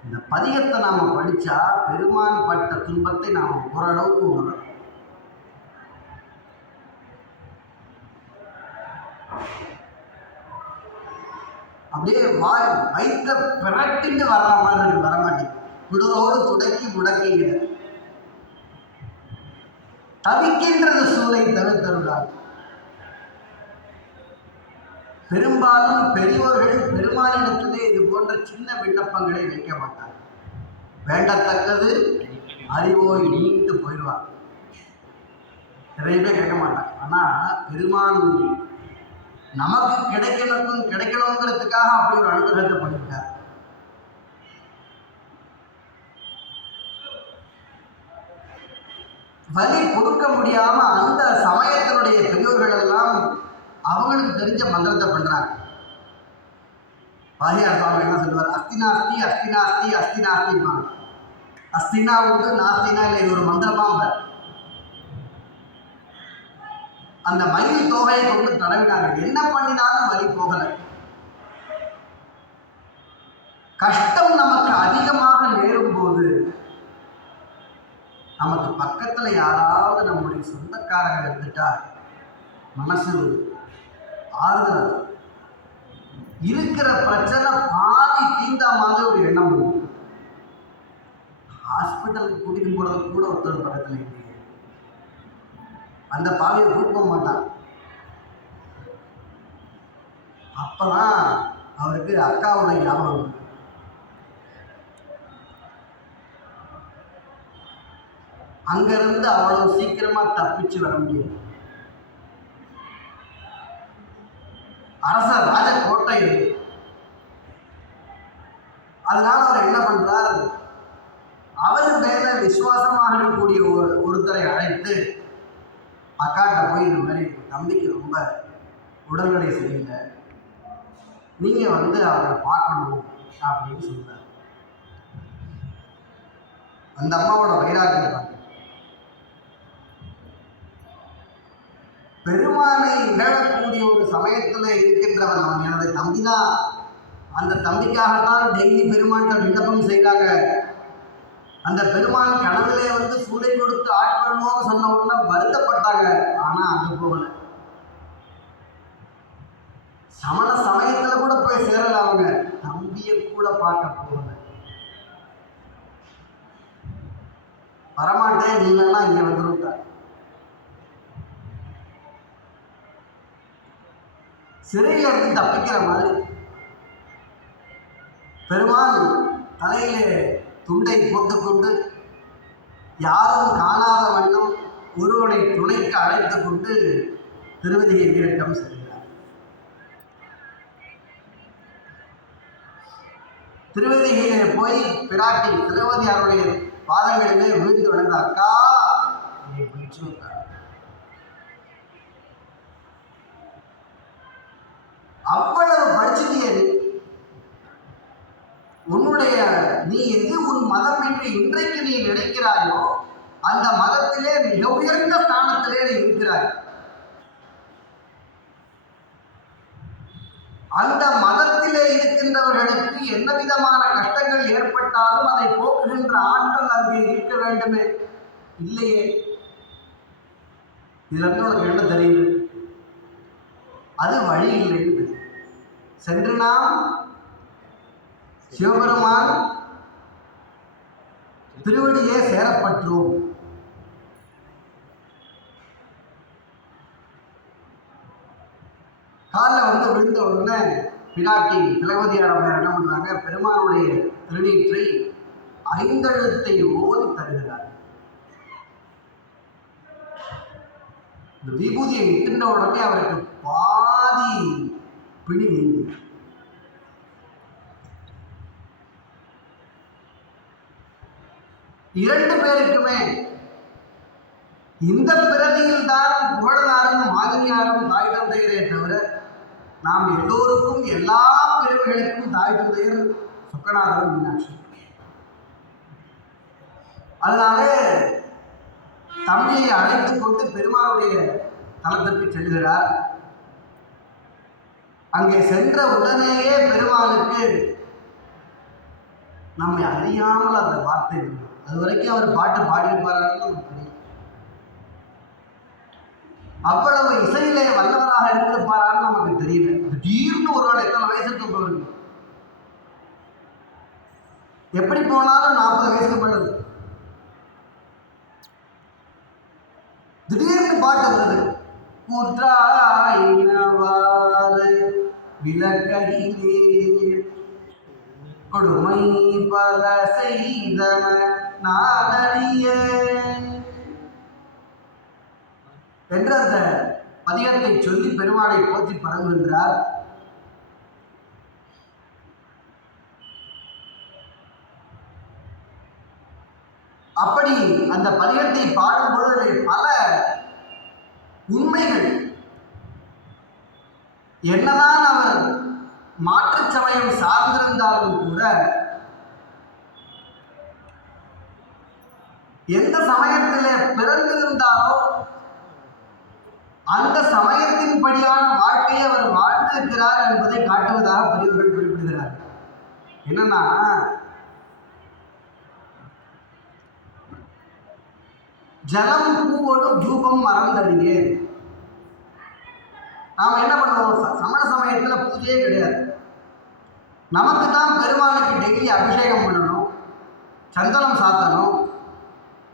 இந்த பதிகத்தை நாம் படித்தா பெருமான் பட்ட துன்பத்தை நாம் ஓரளவுக்கு உணரும். அப்படியே வைத்த பிறட்டின்னு வர்ற மாதிரி வரமாட்டேங்குது. விடுதோடு துடக்கி முடக்கிட தவிக்கின்றது சூளை தவிர்த்தருளார். பெரும்பாலும் பெரியோர்கள் பெருமானிடத்திலே இது போன்ற சின்ன விண்ணப்பங்களை வைக்க மாட்டார். வேண்டத்தக்கது அறிவோய் நீண்டு போயிடுவார். நிறைய பேர் கேட்க மாட்டாங்க. ஆனால் பெருமான் நமக்கு கிடைக்கணுங்கிறதுக்காக அப்படி ஒரு அனுகிரகத்தை பண்ணிட்டார். வலி கொடுக்க முடியாம அந்த சமயத்தினுடைய பெரியோர்கள் எல்லாம் அவங்களுக்கு தெரிஞ்ச மந்திரத்தை பண்றாங்க. பாரியார் சுவாமி என்ன சொல்லுவார்? அஸ்தினாஸ்தி அஸ்தினாஸ்தி அஸ்தினாஸ்திமா. அஸ்தினா உண்டு, நாஸ்தினா இல்லை. இது ஒரு மந்திரமா. அந்த மயில் தொகையை கொண்டு தடவினாங்க. என்ன பண்ணினாலும் வலி போகல. கஷ்டம் நமக்கு அதிகமாக நேரும் போது நமக்கு பக்கத்துல யாராவது நம்முடைய சொந்தக்காரங்க இருந்துட்டா மனசு ஆறுதல். இருக்கிற பிரச்சனை பாதி தீந்தா மாதிரி ஒரு எண்ணம் வரும். ஹாஸ்பிட்டலுக்கு கூட்டிட்டு போறது கூட ஒருத்தர் பக்கத்தில் இல்லையே, அந்த பாவியை கூப்பிட மாட்டான். அப்பதான் அவருக்கு அக்காவோட ஞாபகம். அங்கிருந்து அவ்வளவு சீக்கிரமா தப்பிச்சு வர முடியும். அரச ராஜகோட்டை. அதனால அவர் என்ன பண்றார், அவர் மேல விசுவாசமாக இருக்கக்கூடிய ஒருத்தரை அழைத்து அக்காட்ட போய் இந்த மாதிரி தம்பிக்கு ரொம்ப உடல்நிலை சரியில்லை, நீங்க வந்து அவரை பார்க்கணும் அப்படின்னு சொல்றார். அந்த அம்மாவோட வைராக்கியம் பெருமானை இழக்கக்கூடிய ஒரு சமயத்தில் இருக்கின்றவன் அவன் எனது தம்பி தான். அந்த தம்பிக்காகத்தான் டெய்லி பெருமான்கிட்ட விண்ணப்பம் செய்கிறாங்க. அந்த பெருமான் கனவிலே வந்து சூளை கொடுத்து ஆட்கொள்ளணும்னு சொன்ன உடனே வருத்தப்பட்டாங்க. ஆனால் அங்கே போகல. சமண சமயத்தில் கூட போய் சேரல. அவங்க தம்பியை கூட பார்க்க போகல. வரமாட்டேன், நீங்கன்னா இங்கே வந்துருட்டார். சிறையில இருந்து தப்பிக்கிற மாதிரி பெருமான் தலையிலே துண்டை போட்டுக்கொண்டு யாரும் காணாத வண்ணம் ஒருவனை துணைக்கு அழைத்து கொண்டு திருவதிகை வீரட்டம் செல்கிறார். திருவதிகையிலே போய் பிராட்டி திரௌபதியாருடைய பாதங்களிலே விழுந்து வளர்ந்த அக்கா பிடிச்சு அவ்வளவு படிச்சுட்டியே, உன்னுடைய நீ எது உன் மதம் என்று இன்றைக்கு நீ நினைக்கிறாயோ அந்த மதத்திலே மிக உயர்ந்த ஸ்தானத்திலே நீ இருக்கிறாய். அந்த மதத்திலே இருக்கின்றவர்களுக்கு என்ன விதமான கஷ்டங்கள் ஏற்பட்டாலும் அதை போக்குகின்ற ஆற்றல் அங்கே இருக்க வேண்டுமே, இல்லையே. இதுல உனக்கு என்ன தெரியுது? அது வழி இல்லை. சென்று நாம் சிவபெருமான் திருவடியே சேரப்பற்றோம். காலில் வந்து விழுந்த உடனே பிராட்டி திரௌபதியார் என்ன பண்றாங்க, பெருமானுடைய திருநீற்றை 5 எழுத்தை ஓதி தருகிறார். இந்த விபூதியை இட்டுண்ட உடனே அவருக்கு பாதி பிடி நீங்கி. இரண்டு பேருக்குமே இந்த பிறவியில் தான் புகழனாரும் மாதிரியாரும் தாய் தந்தையரே தவிர நாம் எல்லோருக்கும் எல்லா பிறவிகளுக்கும் தாய் தந்தையர் சொக்கநாதரும் மீனாட்சி. அதனால தம்பியை அழைத்துக் கொண்டு பெருமாளுடைய தலத்திற்கு செல்கிறார். அங்கே சென்ற உடனேயே பெருமாளுக்கு நம்மை அறியாமல் அந்த வார்த்தை இல்லை. அது வரைக்கும் அவர் பாட்டு பாடியிருப்பார்கள் நமக்கு தெரியும். அவ்வளவு இசையிலே வல்லவராக இருந்திருப்பாரான்னு நமக்கு தெரியல. திடீர்னு ஒருவேளை எத்தனை வயசுக்கு போயிருக்கு, எப்படி போனாலும் 40 வயசுக்கு போனது. திடீர்னு பாட்டு வருது, கூற்றாயினவாறு விளக்கடிலே கொடுமை பல செய்தன நாடறிய என்ற அந்த பதிகத்தை சொல்லி பெருமாளை போற்றி பரவுகின்றார். அப்படி அந்த பதிகத்தை பாடும்பொழுது பல உண்மைகள், என்னதான் அவர் மாற்று சமயம் சார்ந்திருந்தாலும் கூட எந்த சமயத்திலே பிறந்திருந்தாரோ அந்த சமயத்தின்படியான வாழ்க்கையை அவர் வாழ்ந்திருக்கிறார் என்பதை காட்டுவதாக பெரியவர்கள் குறிப்பிடுகிறார். என்னன்னா, ஜலம் பூவோடு தூபம் மறந்தடியே, நாம் என்ன பண்ணுவோம்? சமண சமயத்தில் பூஜையே கிடையாது. நமக்கு தான் பெருமானுக்கு டெய்லி அபிஷேகம் பண்ணணும், சந்தனம் சாத்தணும்,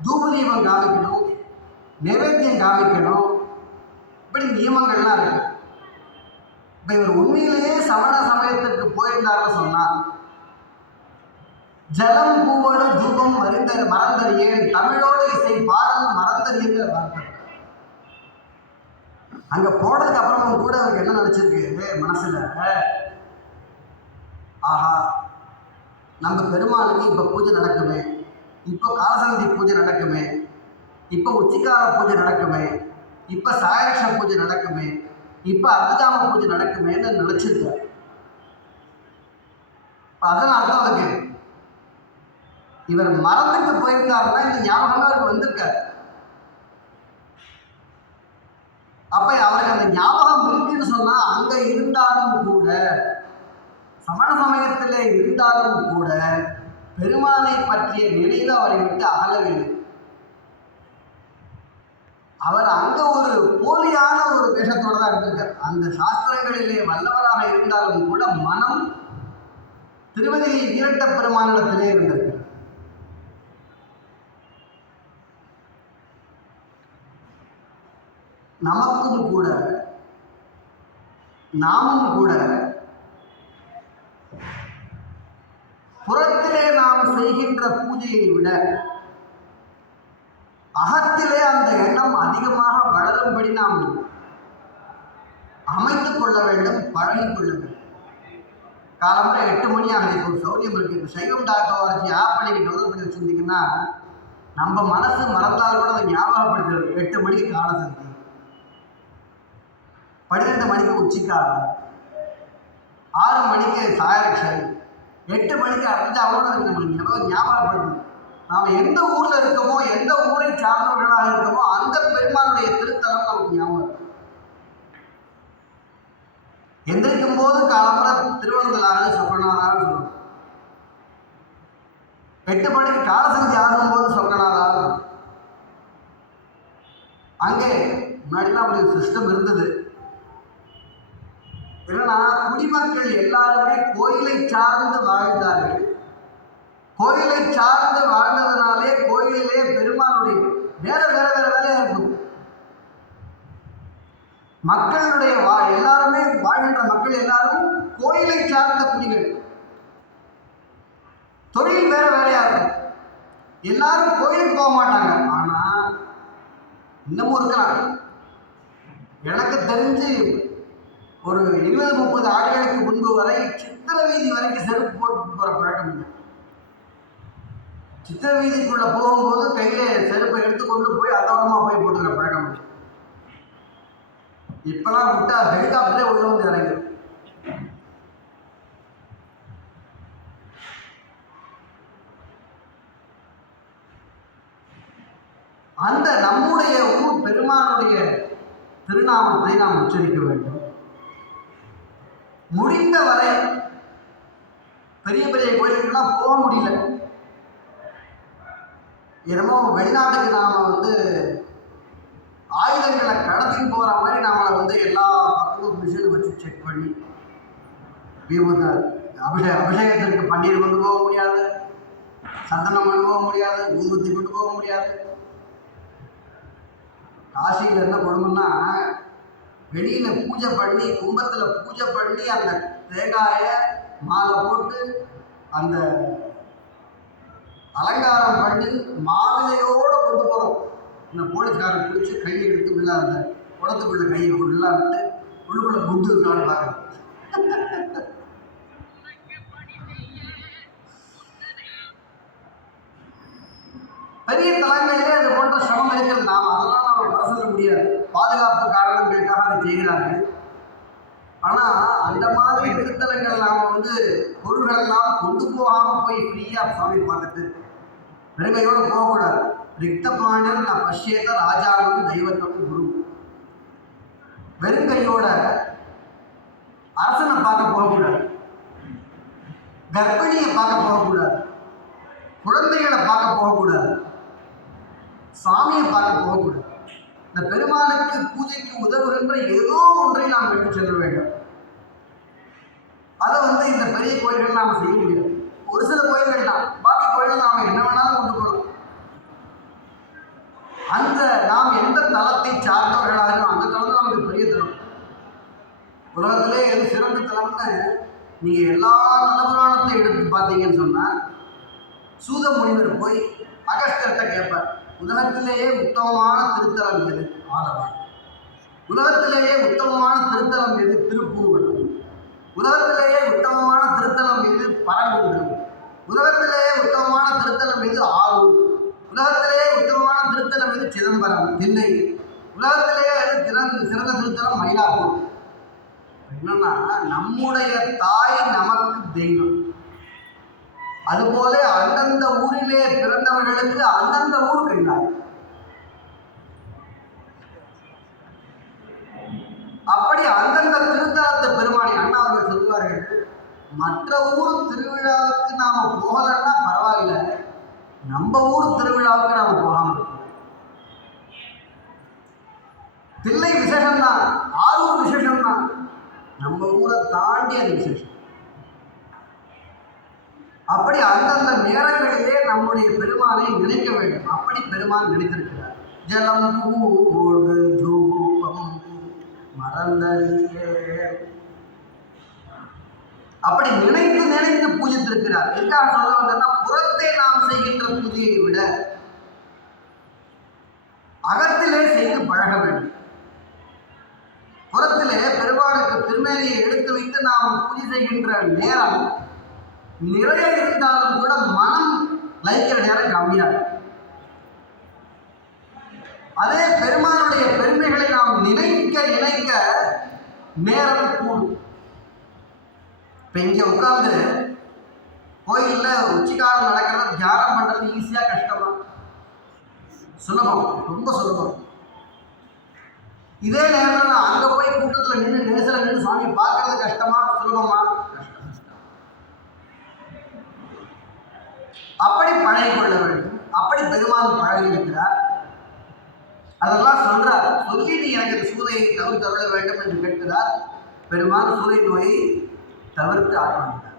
தூபதீபம் காமிக்கணும், நைவேத்தியம் காமிக்கணும், இப்படி நியமங்கள்லாம் இருக்கு. இப்போ இவர் உண்மையிலேயே சமண சமயத்திற்கு போயிருந்தாருன்னு சொன்னால், ஜலம் பூவோடு தூபம் மறந்தறியேன், தமிழோடு இசை பாடல் மறந்தறியேங்கிற வார்த்தை. அங்க போனதுக்கு அப்புறமும் கூட அவருக்கு என்ன நினைச்சிருக்கு மனசுல, ஆஹா நம்ம பெருமாளுக்கு இப்ப பூஜை நடக்குமே, இப்போ காலசந்தி பூஜை நடக்குமே, இப்போ உச்சிக்கால பூஜை நடக்குமே, இப்ப சாயரக்ஷ பூஜை நடக்குமே, இப்ப அர்த்தஜாம பூஜை நடக்குமேன்னு நினைச்சிருக்க. அதனால தான் அதுக்கு இவர் மறந்துட்டு போயிருந்தாருன்னா இந்த ஞாபகமே அவருக்கு வந்திருக்காரு. அப்ப அவருக்கு அந்த ஞாபகம் இருக்குன்னு சொன்னா, அங்க இருந்தாலும் கூட, சமண சமயத்தில் இருந்தாலும் கூட பெருமானை பற்றிய நினைவு அவரை விட்டு அகலவில்லை. அவர் அங்க ஒரு போலியான ஒரு வேஷத்தோட தான் இருந்திருக்கார். அந்த சாஸ்திரங்களிலே வல்லவராக இருந்தாலும் கூட மனம் திருவதி வீரட்ட பெருமானிடத்திலே இருந்திருக்கு. நமக்கும் கூட, நாமும் கூட புறத்திலே நாம் செய்கின்ற பூஜையை விட அகத்திலே அந்த எண்ணம் அதிகமாக வளரும்படி நாம் அமைத்துக் கொள்ள வேண்டும், பழகிக் கொள்ள வேண்டும். காலமுறை 8 மணி ஆகுது. இப்போ சௌரியம் இருக்கு. இப்போ சைவம்.org ஆப் பண்ணிட்டு டவுன்லோட் பண்ணி வச்சுருந்தீங்கன்னா நம்ம மனசு மறந்தால் கூட அதை ஞாபகப்படுத்துறது. 8 மணிக்கு காலசந்தி, 12 மணிக்கு உச்சிக்காலம், 6 மணிக்கு சாயரக்ஷன், 8 மணிக்கு அர்த்தஜாமம் நம்மளுக்கு ஞாபகப்படுது. நாம் எந்த ஊரில் இருக்கோமோ, எந்த ஊரை சார்ந்தவர்களாக இருக்கோமோ, அந்த பெருமானுடைய திருத்தலம் நமக்கு ஞாபகம். எந்திரிக்கும் போது காலம்பர திருவனந்தலாக சொக்கநாதான்னு சொல்லணும். 8 மணிக்கு காலசந்தி ஆகும்போது சொக்கநாதான்னு. அங்கே முன்னாடிலாம் அப்படி சிஸ்டம் இருந்தது. என்னன்னா, குடிமக்கள் எல்லாருமே கோயிலை சார்ந்து வாழ்ந்தார்கள். கோயிலை சார்ந்து வாழ்ந்ததுனாலே கோயிலே பெருமானுடைய வேற வேற வேற வேலையா இருக்கும். மக்களுடைய எல்லாருமே வாழ்கின்ற மக்கள் எல்லாரும் கோயிலை சார்ந்த குடிகள். தொழில் வேற வேலையா இருக்கும். எல்லாரும் கோயிலுக்கு போக மாட்டாங்க. ஆனா இன்னமும் இருக்கிறாங்க. எனக்கு தெரிஞ்சு ஒரு 20-30 ஆண்டுகளுக்கு முன்பு வரை சித்திர வீதி வரைக்கும் செருப்பு போட்டு போற பழக்கம் இல்லை. சித்திர வீதிக்குள்ள போகும்போது கையில செருப்பை எடுத்துக்கொண்டு போய் அதோரமா போய் போட்டுக்கிற பழக்கம் இல்லை. இப்பெல்லாம் விட்டா ஹெலிகாப்டரே உள்ள வந்து இறங்கு. அந்த நம்முடைய ஊர் பெருமானுடைய திருநாமத்தை நாம் உச்சரிக்க வேண்டும். முடிந்த வரை பெரிய பெரிய கோயிலுக்கெல்லாம் போக முடியல. என்னமோ வெளிநாட்டுக்கு நாம ஆயுதங்களை கடத்திட்டு போற மாதிரி நாமளை எல்லா பக்கமும் மிஷின் வச்சு செக் பண்ணி அபிஷேகத்திற்கு பன்னீர் கொண்டு போக முடியாது, சந்தனம் கொண்டு போக முடியாது, ஊதுபத்தி கொண்டு போக முடியாது. காசியில் என்ன கொடுமைன்னா, வெளியில பூஜை பண்ணி, கும்பத்துல பூஜை பண்ணி, அந்த தேங்காயை மாலை போட்டு அந்த அலங்காரம் பண்ணி மாவிலையோடு கொண்டு போகிறோம். இந்த போலீஸ்காரன் பிடிச்சி கையை எடுத்து உள்ள அந்த குளத்துக்குள்ள கையை உள்ள விட்டு உள்ளுக்குள்ள குண்டு இருக்கான்னு பார்க்கணும். பெரிய தலங்களிலே அது போன்ற சிரமம் இருக்கிறது. அதெல்லாம் நாம் வர சொல்ல முடியாது. பாதுகாப்பு காரணங்களுக்காக அதை செய்கிறார்கள். ஆனால் அந்த மாதிரி திருத்தலங்கள் நாம் பொருள்களெல்லாம் கொண்டு போகாமல் போய் ஃப்ரீயாக சாமி பார்த்துட்டு பெருமையோடு போகக்கூடாது. ரிக்தபாணியர் நான் பஷ்யேத ராஜாவும் தெய்வத்தம் குரு. வெறுங்கையோட அரசனை பார்க்க போகக்கூடாது, கர்ப்பிணியை பார்க்க போகக்கூடாது, குழந்தைகளை பார்க்க போகக்கூடாது, சாமியை பார்க்க போகக்கூடாது. இந்த பெருமானுக்கு பூஜைக்கு உதவுகின்ற ஏதோ ஒன்றை நாம் எடுத்து செல்ல வேண்டும். அதை இந்த பெரிய கோயில்கள் நாம் செய்ய முடியாது. ஒரு சில கோயில்கள் தான், பாக்கி கோயில்கள் நாம் என்ன வேணாலும் கொண்டு போகலாம். அந்த நாம் எந்த தளத்தை சார்ந்தவர்களாக அந்த தளம் நமக்கு பெரிய தளம். உலகத்திலே எது சிறந்த தளம்னு நீங்கள் எல்லா தலபுராணத்தை எடுத்து பார்த்தீங்கன்னு சொன்னால், சூத முனிவர் போய் அகஸ்தியர்கிட்ட கேட்பார், உலகத்திலேயே உத்தமமான திருத்தலம் எது? ஆலவாய். உலகத்திலேயே உத்தமமான திருத்தலம் எது? திருப்பூவனம். உலகத்திலேயே உத்தமமான திருத்தலம் எது? பரங்குன்றம். உலகத்திலேயே உத்தமமான திருத்தலம் எது? ஆரூர். உலகத்திலேயே உத்தமமான திருத்தலம் எது? சிதம்பரம், தில்லை. உலகத்திலேயே சிறந்த திருத்தலம் மயிலாப்பூர். என்னன்னா, நம்முடைய தாய் நமக்கு தெய்வம். அதுபோல அந்தந்த ஊரிலே பிறந்தவர்களுக்கு அந்தந்த ஊர் கைலாய். அப்படி அந்தந்த திருத்தலத்தை பெருமானி அண்ணா அவர்கள் சொல்வார்கள், மற்ற ஊர் திருவிழாவுக்கு நாம போகலன்னா பரவாயில்ல, நம்ம ஊர் திருவிழாவுக்கு நாம போகாம இருக்கோம். தில்லை விசேஷம்தான், ஆரூர் விசேஷம்தான், நம்ம ஊரை தாண்டி அது விசேஷம். அப்படி அந்தந்த நேரங்களிலே நம்முடைய பெருமானை நினைக்க வேண்டும். அப்படி பெருமான் நினைத்திருக்கிறார். ஜலம் பூவோடு தூபம் மறந்தறியே, அப்படி நினைத்து நினைத்து பூஜித்திருக்கிறார். எதுக்காக சொல்ல வந்தா, புறத்தே நாம் செய்கின்ற பூஜையை விட அகத்திலே செய்து பழக வேண்டும். புறத்திலே பெருமாளுக்கு திருமேனியை எடுத்து வைத்து நாம் பூஜை செய்கின்ற நேரம் நிறைய இருந்தாலும் கூட மனம் லயிக்கிற நேரம் கம்மியாக. அதே பெருமானுடைய பெருமைகளை நாம் நினைக்க நினைக்க நேரம் கூடும். இப்ப இங்க உட்கார்ந்து கோயில்ல உச்சிகாலம் நடக்கிறது, தியானம் பண்றது ஈஸியா கஷ்டமா? சுலபம், ரொம்ப சுலபம். இதே நேரத்தில் நான் அங்க போய் கூட்டத்தில் நின்று நெரிசல நின்று சுவாமி பார்க்கறது கஷ்டமா சுலபமா? அப்படி பழகிக்கொள்ள வேண்டும். அப்படி பெருமான் பழகி இருக்கிறார். அதெல்லாம் சொல்றார். சொல்லி நீ எனக்கு சூதையை தவிர்த்தருள வேண்டும் என்று கேட்கிறார். பெருமான் சூதை நோயை தவிர்த்து ஆட்கொண்டார்.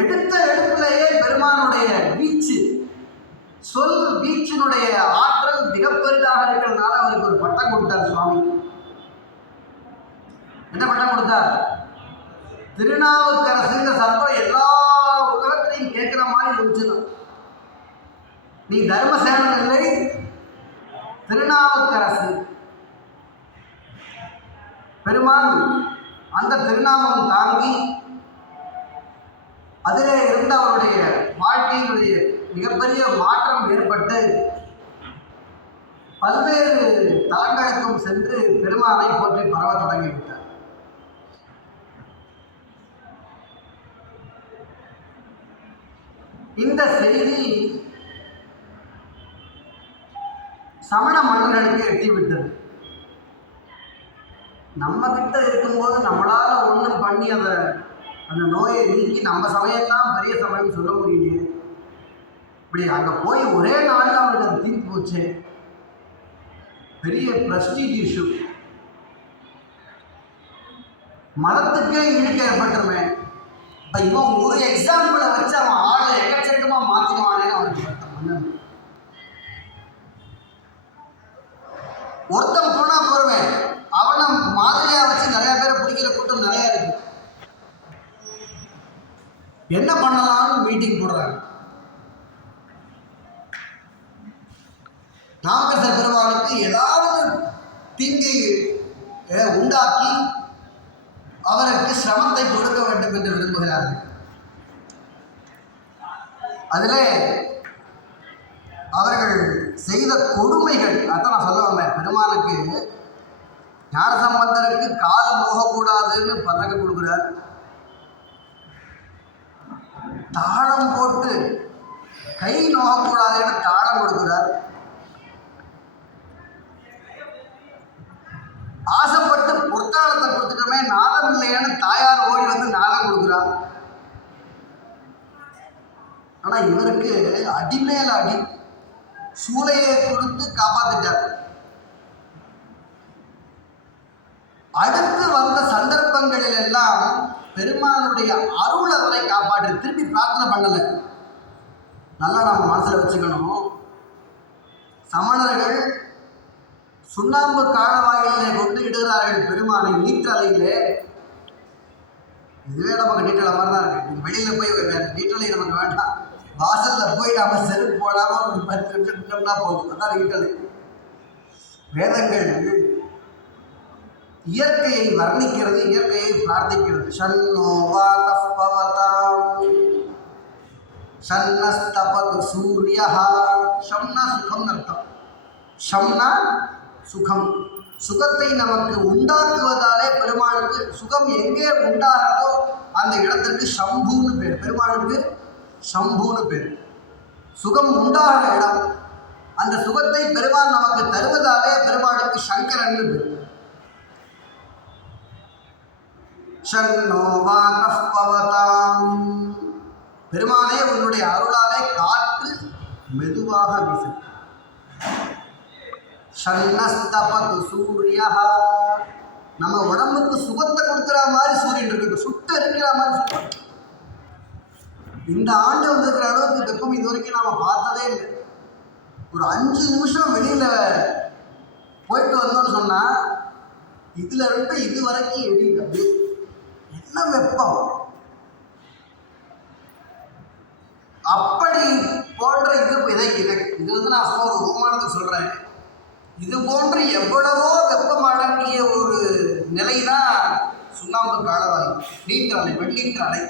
எடுத்த எடுப்பிலேயே பெருமானுடைய வீச்சு, சொல் வீச்சினுடைய ஆற்றல் மிக பெரிதாக இருக்கிறதுனால அவருக்கு ஒரு பட்டம் கொடுத்தார் சுவாமி. என்ன பட்டம் கொடுத்தார்? திருநாவுக்கரசுங்கிற சத்தம் எல்லா உலகத்திலையும் கேட்கிற மாதிரி இருந்துச்சுதான். நீ தர்மசேனன் இல்லை, திருநாவுக்கரசு. பெருமான் அந்த திருநாமம் தாங்கி அதிலே இருந்த அவருடைய வாழ்க்கையினுடைய மிகப்பெரிய மாற்றம் ஏற்பட்டு பல்வேறு தலங்களுக்கும் சென்று பெருமானை போற்றி பரவ தொடங்கிவிட்டார். இந்த செய்தி சமண மன்னர்களுக்கு எட்டிவிட்டது. நம்ம கிட்ட இருக்கும்போது நம்மளால ஒன்றும் பண்ணி அந்த நோயை நீக்கி நம்ம சமயம்தான் பெரிய சமயம் சொல்ல முடியலையே. இப்படி அங்கே போய் ஒரே நாளில் அவனுக்கு அது தீர்த்து போச்சு. பெரிய பிரஸ்டீஜ் இஷ்யூ, மதத்துக்கே இழுக்க ஏற்பட்டுருமே. இப்போ இவன் ஒரு எக்ஸாம்பிளை வச்சு அவன் ஆளை எக்கச்சக்கமாக மாற்றிடுவானேன்னு அவனுக்கு மன்னன். ஒருத்தன் போனா போருவேன், அவனை மாதிரியா வச்சு நிறைய பேரை பிடிக்கிற கூட்டம் நிறைய இருக்கு. என்ன பண்ணலாம்னு மீட்டிங் போடுறாங்க. நாமக்கல் பெருமாளுக்கு ஏதாவது தீங்கை உண்டாக்கி அவருக்கு சிரமத்தை கொடுக்க வேண்டும் என்று விரும்புகிறார்கள். அதிலே அவர்கள் செய்த கொடுமைகள், அதான் நான் சொல்ல வந்தேன். பெருமானுக்கு ஞானசம்பந்தருக்கு கால் போகக்கூடாதுன்னு பல்லக்கு கொடுக்குறார். தாளம் போட்டு கை நோகக்கூடாதுன்னு தாளம் கொடுக்கிறார். ஆசைப்பட்டு பொற்காலத்தை கொடுத்துட்டோமே, நாதம் இல்லையான்னு தாயார் ஓடி வந்து நாதம் கொடுக்குறார். ஆனா இவருக்கு அடிமேல அடி, சூளையை கொடுத்து காப்பாத்திட்டார். அடுத்து வந்த சந்தர்ப்பங்களில் எல்லாம் பெருமானுடைய அருள் அவரை காப்பாற்றி திருப்பி பிரார்த்தனை பண்ணலை. நல்லா நம்ம மனசில் வச்சுக்கணும். சமணர்கள் சுண்ணாம்பு காலவாயிலே கொண்டு இடுகிறார்கள் பெருமானை நீற்றலையிலே. இதுவே நமக்கு நீட்டலை மாதிரி தான் இருக்கு. வெளியில் போய் நீட்டலை நமக்கு வேண்டாம். வாசலில் போய் நம்ம செருப்பு போடாமல் ஒரு 10 நிமிஷம் நின்றோம்னா போதும். அதான் நீட்டலை. வேதங்கள் இயற்கையை வர்ணிக்கிறது, இயற்கையை பிரார்த்திக்கிறது. ஷன்னோ வாதஃப் பவதாம் ஷன்னஸ்தபது சூரியஹ. ஷம்னா சுகம் அர்த்தம். ஷம்னா சுகம். சுகத்தை நமக்கு உண்டாக்குவதாலே பெருமானுக்கு சுகம் எங்கே உண்டாகிறதோ அந்த இடத்திற்கு சம்பூன்னு பேர். பெருமானுக்கு சம்பூன்னு பேர். சுகம் உண்டாகிற இடம். அந்த சுகத்தை பெருமான் நமக்கு தருவதாலே பெருமானுக்கு சங்கரன் பேர். ஷன்னோ வாதஃப் பவதாம். பெருமானே உன்னுடைய அருளாலே காற்று மெதுவாக வீசு. ஷன்னஸ்தபது சூரியஹ. நம்ம உடம்புக்கு சுகத்தை கொடுக்குற மாதிரி சூரியன் இருக்குது. சுட்டு இருக்கிற மாதிரி சுத்தம். இந்த ஆண்டு வந்திருக்கிற அளவுக்கு வெப்பம் இது வரைக்கும் நாம் பார்த்ததே இல்லை. ஒரு 5 நிமிஷம் வெளியில் போயிட்டு வந்தோம்னு சொன்னால் இதில் இருந்து இது வரைக்கும் எரியுது. என்ன வெப்பம்! அப்படி போன்ற இது வந்து நான் சும்மா ஒரு உபமானத்துக்கு சொல்கிறேன். இது போன்று எவ்வளவோ வெப்பம் அடங்கிய ஒரு நிலை தான் சுண்ணாம்பு காலவாய் நீற்றலை, வெண்ணீற்றலை.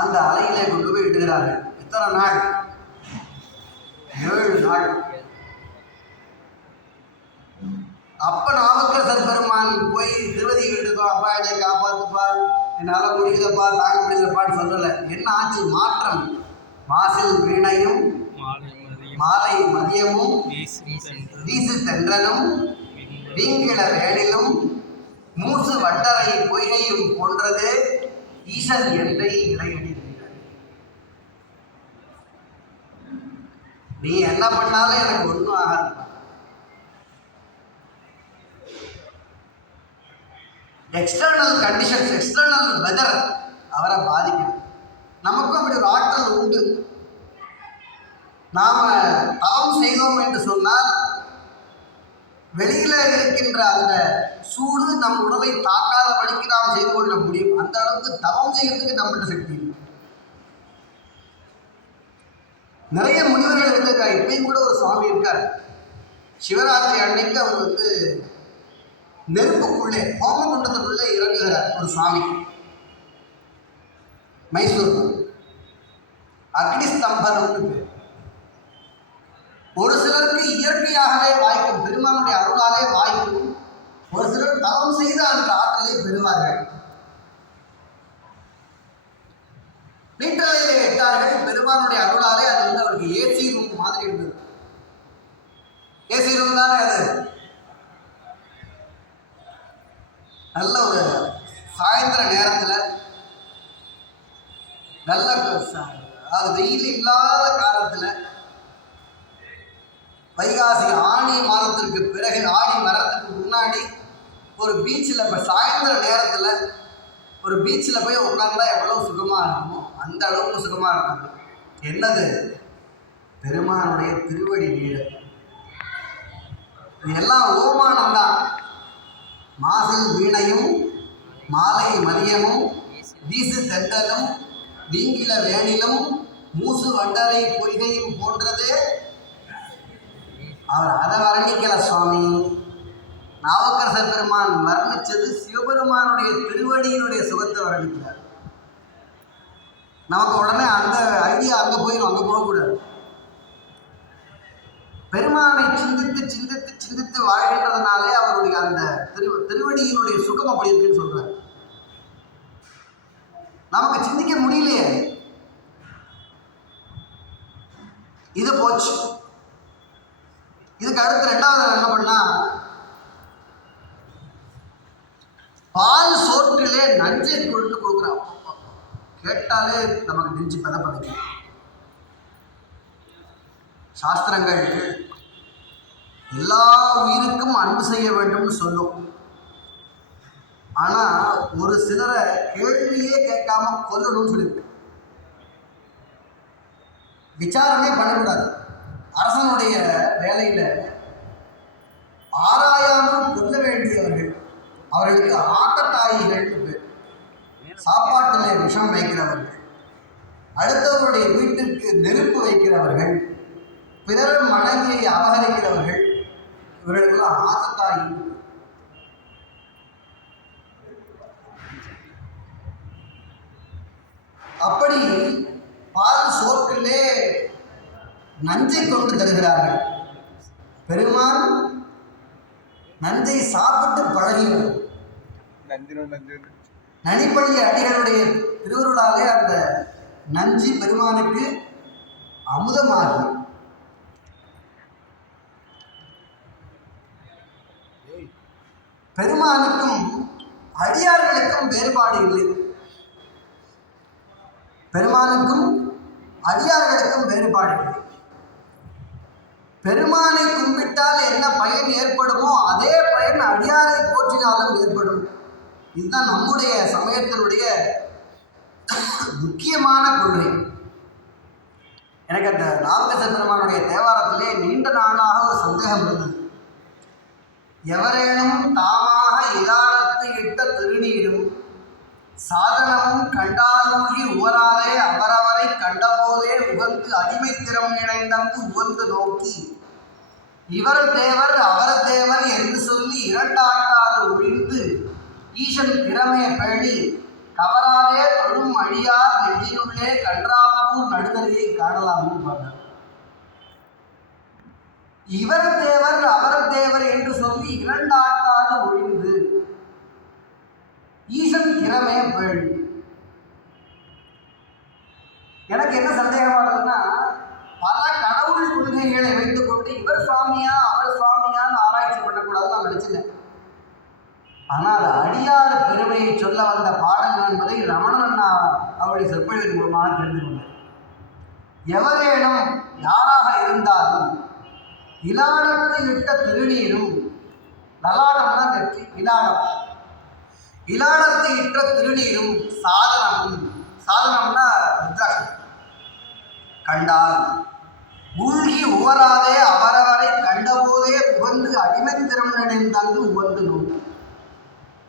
அந்த அலையிலே கொண்டு போய் இடுகிறார்கள். இத்தனை நாள், 7 நாள். அப்ப நாமக்கரசர் பெருமான் போய் திருவதி விட்டுருக்கோம். அப்பா என்னை காப்பாத்துப்பா, என்னால் முடியுதப்பா, தாங்க முடியலப்பான்னு சொல்லலை. என்ன ஆச்சு? மாற்றம். மாசில் வீணையும் மாலை மதியமும் வீசு தென்றலும் வீங்கிட வேணிலும் மூசு வட்டரை பொய்கையும் போன்றது ஈசன் எந்தை இடையடி. நீ என்ன பண்ணாலும் எனக்கு ஒன்றும் ஆகாது. எக்ஸ்டர்னல் கண்டிஷன்ஸ், எக்ஸ்டர்னல் வெதர் அவரை பாதிக்கும். நமக்கும் அப்படி ஒரு ஆற்றல் உண்டு. நாம் தவம் செய்தோம் என்று சொன்னால் வெளியில் இருக்கின்ற அந்த சூடு நம் உடலை தாக்காதபடிக்கு நாம் செய்து கொள்ள முடியும். அந்த அளவுக்கு தவம் செய்யறதுக்கு நம்மகிட்ட சக்தி. நிறைய முனிவர்கள் இருந்திருக்காரு. இப்பயும் கூட ஒரு சுவாமி இருக்கார். சிவராத்திரி அன்னைக்கு அவர் வந்து நெருப்புக்குள்ளே, ஹோமகுண்டத்துக்குள்ளே இறங்குகிறார் ஒரு சுவாமி. மைசூர் அக்னிஸ்தம்பனம்னு பேர். ஒரு சிலருக்கு இயற்கையாகவே வாய்க்கும், பெருமானுடைய அருளாலே வாய்க்கும். ஒரு சிலர் தவம் செய்து அந்த ஆற்றலை பெறுவார்கள். நீற்றலையிலே இட்டார்கள். பெருமானுடைய அருளாலே அது வந்து அவருக்கு ஏசி ரூம் மாதிரி இருந்தது. ஏசி ரூம் தானே அது. நல்ல ஒரு சாயந்தர நேரத்தில் நல்ல அது வெயில் இல்லாத காலத்தில் வைகாசி ஆணி மாதத்திற்கு பிறகு, ஆணி மரத்துக்கு முன்னாடி ஒரு பீச்சில், இப்போ சாயந்தர நேரத்தில் ஒரு பீச்சில் போய் உட்காந்தா எவ்வளோ சுகமாக இருக்குமோ அந்த அளவுக்கு சுகமாக இருக்கும். என்னது? பெருமானுடைய திருவடி நீர். இது எல்லாம் ஓமானம் தான். மாசில் வீணையும் மாலை மதியமும் வீசு தென்றலும் வீங்கில வேணிலும் மூசு வண்டரை பொய்கையும் போன்றதே. அவர் அதை வர்ணிக்கல சுவாமி. நாவுக்கரசர் பெருமான் வர்ணிச்சது சிவபெருமானுடைய திருவடியினுடைய சுகத்தை வர்ணிக்கிறார். நமக்கு உடனே அந்த ஐடியா அங்கே போயிடும், அங்கே போகக்கூடாது. பெருமானை சிந்தித்து சிந்தித்து சிந்தித்து வாழ்கின்றதுனாலே அவருடைய அந்த திருவடியினுடைய சுகம் அப்படி இருக்குன்னு சொல்றார். நமக்கு சிந்திக்க முடியலையே. இது போச்சு. இதுக்கு அடுத்து 2வது என்ன பண்ணா, பால் சோற்றிலே நஞ்சை கொண்டு கொடுக்குறான். கேட்டாலே நமக்கு நெஞ்சு பதப்படுது. சாஸ்திரங்கள் எல்லா உயிருக்கும் அன்பு செய்ய வேண்டும்னு சொல்லும். ஆனா ஒரு சிலரை கேள்வியே கேட்காம கொல்லணும்னு சொல்லியிருக்கு. விசாரணை பண்ணக்கூடாது. அரசனுடைய வேலையில ஆராயாமல் கொல்ல வேண்டியவர்கள், அவர்களுக்கு ஆட்டத்தாயிகள், சாப்பாட்டில் விஷம் வைக்கிறவர்கள், அடுத்தவருடைய வீட்டிற்கு நெருப்பு வைக்கிறவர்கள், பிறர் மனைவியை அபகரிக்கிறவர்கள், இவர்களுக்கெல்லாம் ஆட்டத்தாயி. அப்படி பால் சோற்றிலே நஞ்சை கொண்டு தருகிறார்கள். பெருமான் நஞ்சை சாப்பிட்டு பழகினர். நனிப்பள்ளி அடிகளுடைய திருவருளாலே அந்த நஞ்சு பெருமானுக்கு அமுதமாகி பெருமானுக்கும் அடியார்களுக்கும் வேறுபாடு இல்லை. பெருமானுக்கும் அடியார்களுக்கும் வேறுபாடு இல்லை. பெருமானை கும்பிட்டால் என்ன பயன் ஏற்படுமோ அதே பயன் அடியாரை போற்றினாலும் ஏற்படும். இதுதான் நம்முடைய சமயத்தினுடைய முக்கியமான கொள்கை. எனக்கு அந்த நாவுக்கரச பெருமானுடைய தேவாரத்திலே நீண்ட நாளாக ஒரு சந்தேகம் இருந்தது. எவரேனும் தாமாக இதாரத்து இட்ட திருநீரும் சாதனமும் கண்டாலூகி உவராதே அவரவரை கண்டபோதே உகந்து அடிமைத்திறம் இணைந்தங்கு உகந்து நோக்கி இவர் தேவர் அவர் தேவர் என்று சொல்லி இரண்டாட்டாது ஒழிந்து ஈசன் திறமே பேணி கவராதே தொழும் அழியார் நெஞ்சினுள்ளே கன்றாப்பூர் நடுதலையை காணலாம். இவர் தேவர் அவர் தேவர் என்று சொல்லி இரண்டாட்டாது ஒழிந்து ஈசன் திறமே பேணி. எனக்கு என்ன சந்தேகமானதுன்னா, பல கடவுள் கொள்கைகளை வைத்துக் கொண்டு இவர் சுவாமியா அவர் சுவாமியான்னு ஆராய்ச்சி பண்ணக்கூடாதுன்னு நான் நினைச்சினேன். ஆனால் அடியார் பெருமையை சொல்ல வந்த பாடல் என்பதை ரமணன் அண்ணா அவருடைய சொற்பொழிவின் மூலமாக தெரிந்து கொண்டேன். எவரேனும் யாராக இருந்தாலும் இலாடத்தை இட்ட திருநீரும், லலாடம்னா நெற்றி, இலாடம், இலாடத்தை இட்ட திருநீரும் சாதனமும், சாதனம்னா ருத்ராட்சம், கண்டால் மூழ்கி உவராதே அவரவரை கண்டபோதே உகந்து அடிமைத்திறம் நினைந்தாங்க உகந்து நோக்கி.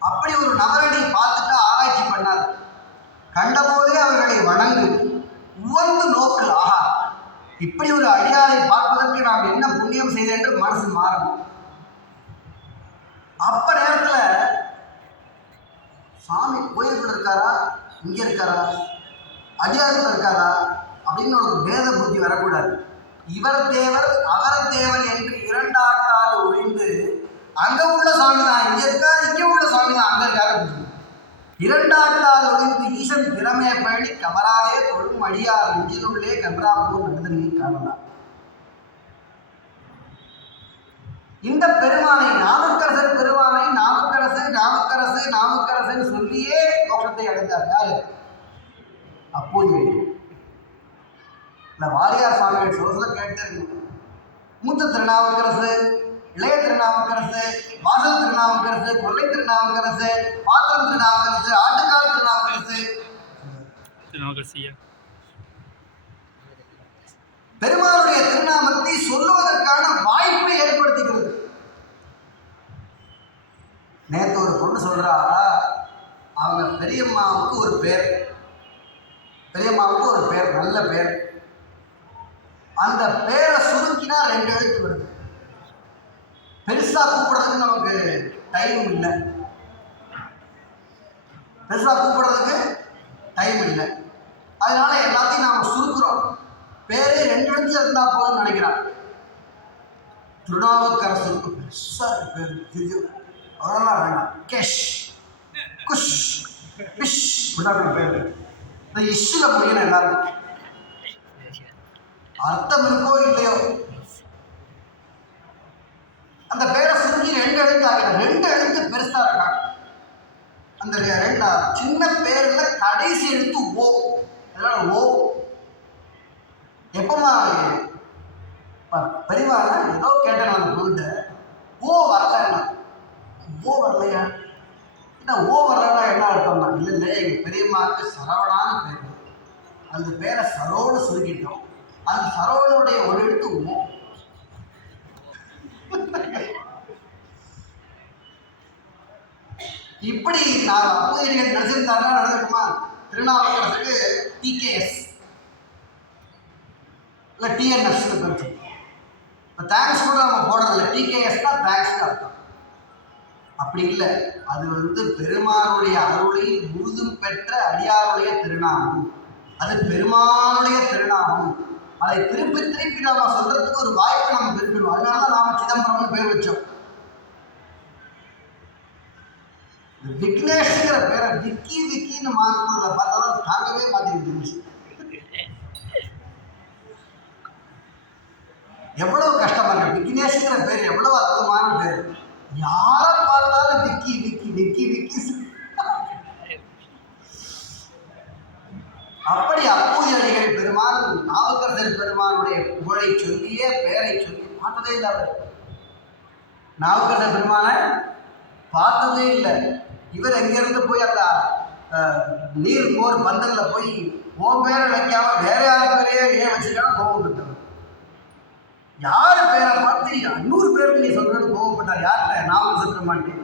அப்படி ஒரு நபரை நீ பார்த்துட்டு ஆராய்ச்சி பண்ணார், கண்டபோதே அவர்களை வணங்கு, உவந்து நோக்கு. ஆஹா, இப்படி ஒரு அடியாரை பார்ப்பதற்கு நாம் என்ன புண்ணியம் செய்தேன் என்று மனசு மாறணும். அப்ப நேரத்தில் சாமி கோயிலுக்குள்ள இருக்காரா, இங்கே இருக்காரா, அடியாருக்குள்ள இருக்காரா அப்படின்னு உனக்கு பேத புத்தி வரக்கூடாது. இவர் தேவர் அவர் தேவர் என்று இரண்டாட்டால் ஒழிந்து அங்க உள்ள சாமி தான் இங்க இருக்காரு, இங்கே உள்ள சாமி தான் அங்க இருக்காரு. இரண்டாட்டால் ஒழிந்து ஈசன் திறமையை பயணி கவராதே தொழும் அடியார் நெஞ்சினுள்ளே கன்றாப்பூர் நடுதலையை காணலாம். இந்த பெருமானை நாவுக்கரசர் பெருமானை நாவுக்கரசு நாவுக்கரசு நாவுக்கரசு சொல்லியே மோட்சத்தை அடைந்தார். யாரு? அப்போது இந்த வாரியார் சுவாமிகள் சொல்ல கேட்டு மூத்த திருநாவுக்கரசு, இளைய திருநாவுக்கரசு, வாசல் திருநாவுக்கரசு, கொள்ளை திருநாவுக்கரசு, பாத்திரம் திருநாவுக்கரசு, ஆட்டுக்கால் திருநாவுக்கரசு, பெருமாளுடைய திருநாமத்தை சொல்லுவதற்கான வாய்ப்பை ஏற்படுத்திக்கிறது. நேற்று ஒரு பொண்ணு சொல்றா, அவங்க பெரியம்மாவுக்கு ஒரு பேர், பெரியம்மாவுக்கு ஒரு பேர், நல்ல பேர். அந்த பேரை சுருக்கினா 2 எழுத்து வருது. பெருசா கூப்பிடுறதுக்கு நமக்கு டைம் இல்லை, பெருசா கூப்பிடுறதுக்கு டைம் இல்லை. அதனால எல்லாத்தையும் நாம சுருக்குறோம். பேரே 2 எழுத்துல இருந்தா போதும்னு நினைக்கிறான். திருநாவுக்கரசருக்கு பெருசா பேர், அதெல்லாம் வேண்டாம். கேஷ், குஷ், பிஷ் பேர். இந்த இஷ்ல முடியணும் எல்லாருக்கும். அர்த்தம் இருக்கோ இல்லையோ, அந்த பேரை சுருக்கி 2 எழுத்து ஆகிடும். 2 எழுத்து பெருசா இருக்காங்க. அந்த சின்ன பேர்ல கடைசி எழுத்து ஓ. அதனால ஓ எப்பமா பெரியவா ஏதோ கேட்டேன் அந்த பொருள்கிட்ட, வரலையா? என்ன ஓ வரலன்னா என்ன அர்த்தம்னா, இல்லை எங்கள் பெரியம்மாவுக்கு சரவணான்னு பேர், அந்த பேரை சரோன்னு சுருக்கிட்டோம். அந்த சரோனுடைய ஒரு எழுத்து ஓ. இப்படி நான் அப்போதைகள் நினைச்சிருந்தாருன்னா நடந்திருக்குமா? திருநாவுக்கரசுக்கு டிகேஎஸ் இல்லை டிஎன்எஸ் பேர். இப்போ தேங்க்ஸ் கூட நம்ம போடுறதில்ல, டிகேஎஸ்னா தேங்க்ஸ்க்கு அர்த்தம். அப்படி இல்லை, அது பெருமானுடைய அருளை முழுதும் பெற்ற அடியாருடைய திருநாமம், அது பெருமானுடைய திருநாமம். அதை திருப்பி திருப்பி நாம சொல்றதுக்கு ஒரு வாய்ப்பு நம்ம பெற்றுக்கணும். அதனால நாம சிதம்பரம்னு பேர் வச்சோம். விக்னேஷ்ங்கிற பேரை விக்கி விக்கின்னு மாற்றதை பார்த்தா தாங்கவே மாட்டேங்குது. எவ்வளவு கஷ்டமா இருக்கு. விக்னேஷ்ங்கிற பேர் எவ்வளவு அற்புதமான பேர். யாரை பார்த்தாலும் விக்கி விக்கி விக்கி விக்கி. அப்படி அப்பூதியடிகள் பெருமான் நாவுக்கரசர் பெருமானுடைய புகழை சொல்லியே பேரை சொல்லி பார்த்ததே இல்லை. அவர் நாவுக்கரசர் பெருமானை பார்த்ததே இல்லை. இவர் எங்கிருந்து போய் அந்த நீர் போர் பந்தல்ல போய் உன் பேரை வைக்காம வேற யார் பேரையே ஏன் வச்சுக்காம கோபம் விட்டார். யாரு பேரை பார்த்து 100 பேருக்கு நீ சொல்றது கோபப்பட்டார். யார்கிட்ட? நாவுக்கரசர் பெருமான்.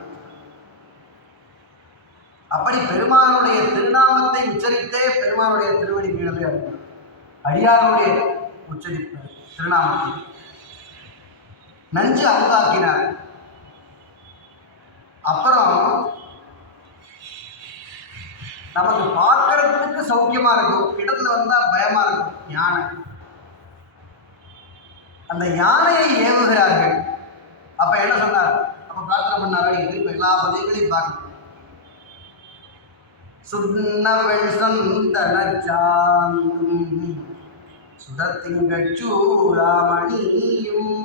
அப்படி பெருமானுடைய திருநாமத்தை உச்சரித்தே பெருமானுடைய திருவடி மீளவே அடைந்தார். அடியாருடைய உச்சரிப்பு திருநாமத்தை நஞ்சு அமுதாக்கினார். அப்புறம் நமக்கு பார்க்கறதுக்கு சௌக்கியமா இருக்கும், கிட்டத்துல வந்தா பயமா இருக்கும். யானை, அந்த யானையை ஏவுகிறார்கள். அப்ப என்ன சொன்னார்? அப்ப பிரார்த்தனை பண்ணாரா? நீங்க திருப்பி எல்லா பதிவுகளையும் பார்க்கணும். சுண்ணவள் சொந்தனச்சாந்தும் சுடத்திங்கச்சூடாமணியும்.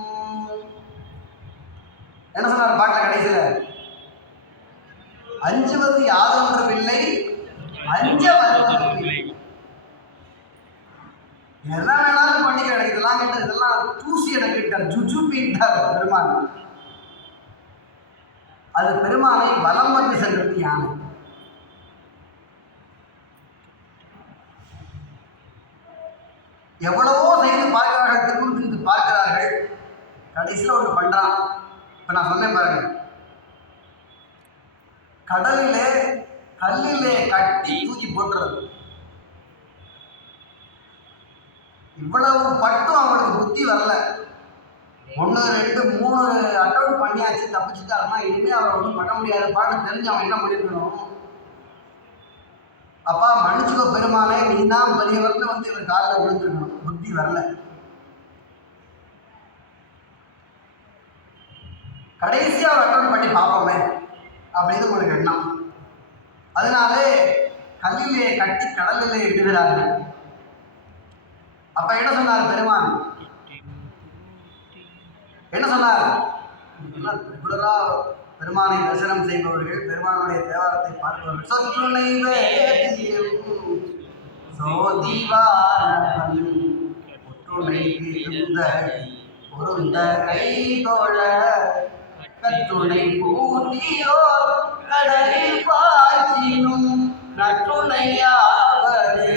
என்ன சொன்னார் பாட்டுல கடைசியில? அஞ்சுவது யாதொன்றுமில்லை அஞ்ச வருவதில்லை. என்ன வேணாலும் பண்ணிக்க கிடைக்கலாம் கேட்ட இதெல்லாம் தூசி எடுக்கிட்டார், ஜுஜுபிட்டார் பெருமான். அது பெருமானை வலம் வந்து சென்றது யானை. எவ்வளவோ செய்து பார்க்கிறார்கள், திரும்ப பார்க்கிறார்கள். கடைசியில் ஒன்று பண்றான். இப்ப நான் சொன்னேன் பாருங்க, கடலிலே கல்லிலே கட்டி தூக்கி போட்டுறது. இவ்வளவு பட்டும் அவனுக்கு புத்தி வரல. 1 2 3 அட்டம் பண்ணியாச்சு, தப்பிச்சுட்டாருன்னா இனிமே அவரை ஒன்றும் பண்ண முடியாது பாட்டு தெரிஞ்சு அவன் என்ன பண்ணிருக்கணும்? அப்பா மன்னிச்சுக்கோ பெருமானே, நீ தான் பெரியவர்னு இவர் காலில் விழுந்துருக்கணும். புத்தி வரல. கடைசியா அவர் அட்டம் பண்ணி பார்ப்போமே அப்படின்னு ஒரு எண்ணம். அதனாலே கல்லிலே கட்டி கடலிலே இடுகிறார்கள். அப்ப என்ன சொன்னார் பெருமான்? என்ன சொன்னார்? ரெகுலரா பெருமானை தரிசனம் செய்பவர்கள், பெருமானுடைய தேவாரத்தை பார்ப்பவர்கள், சொற்றுணை வேதியும் சோதிவான பொருந்த கை தோழ கற்றுணை பூட்டியோ கடலில் பாய்ச்சினும் நற்றுணையாவது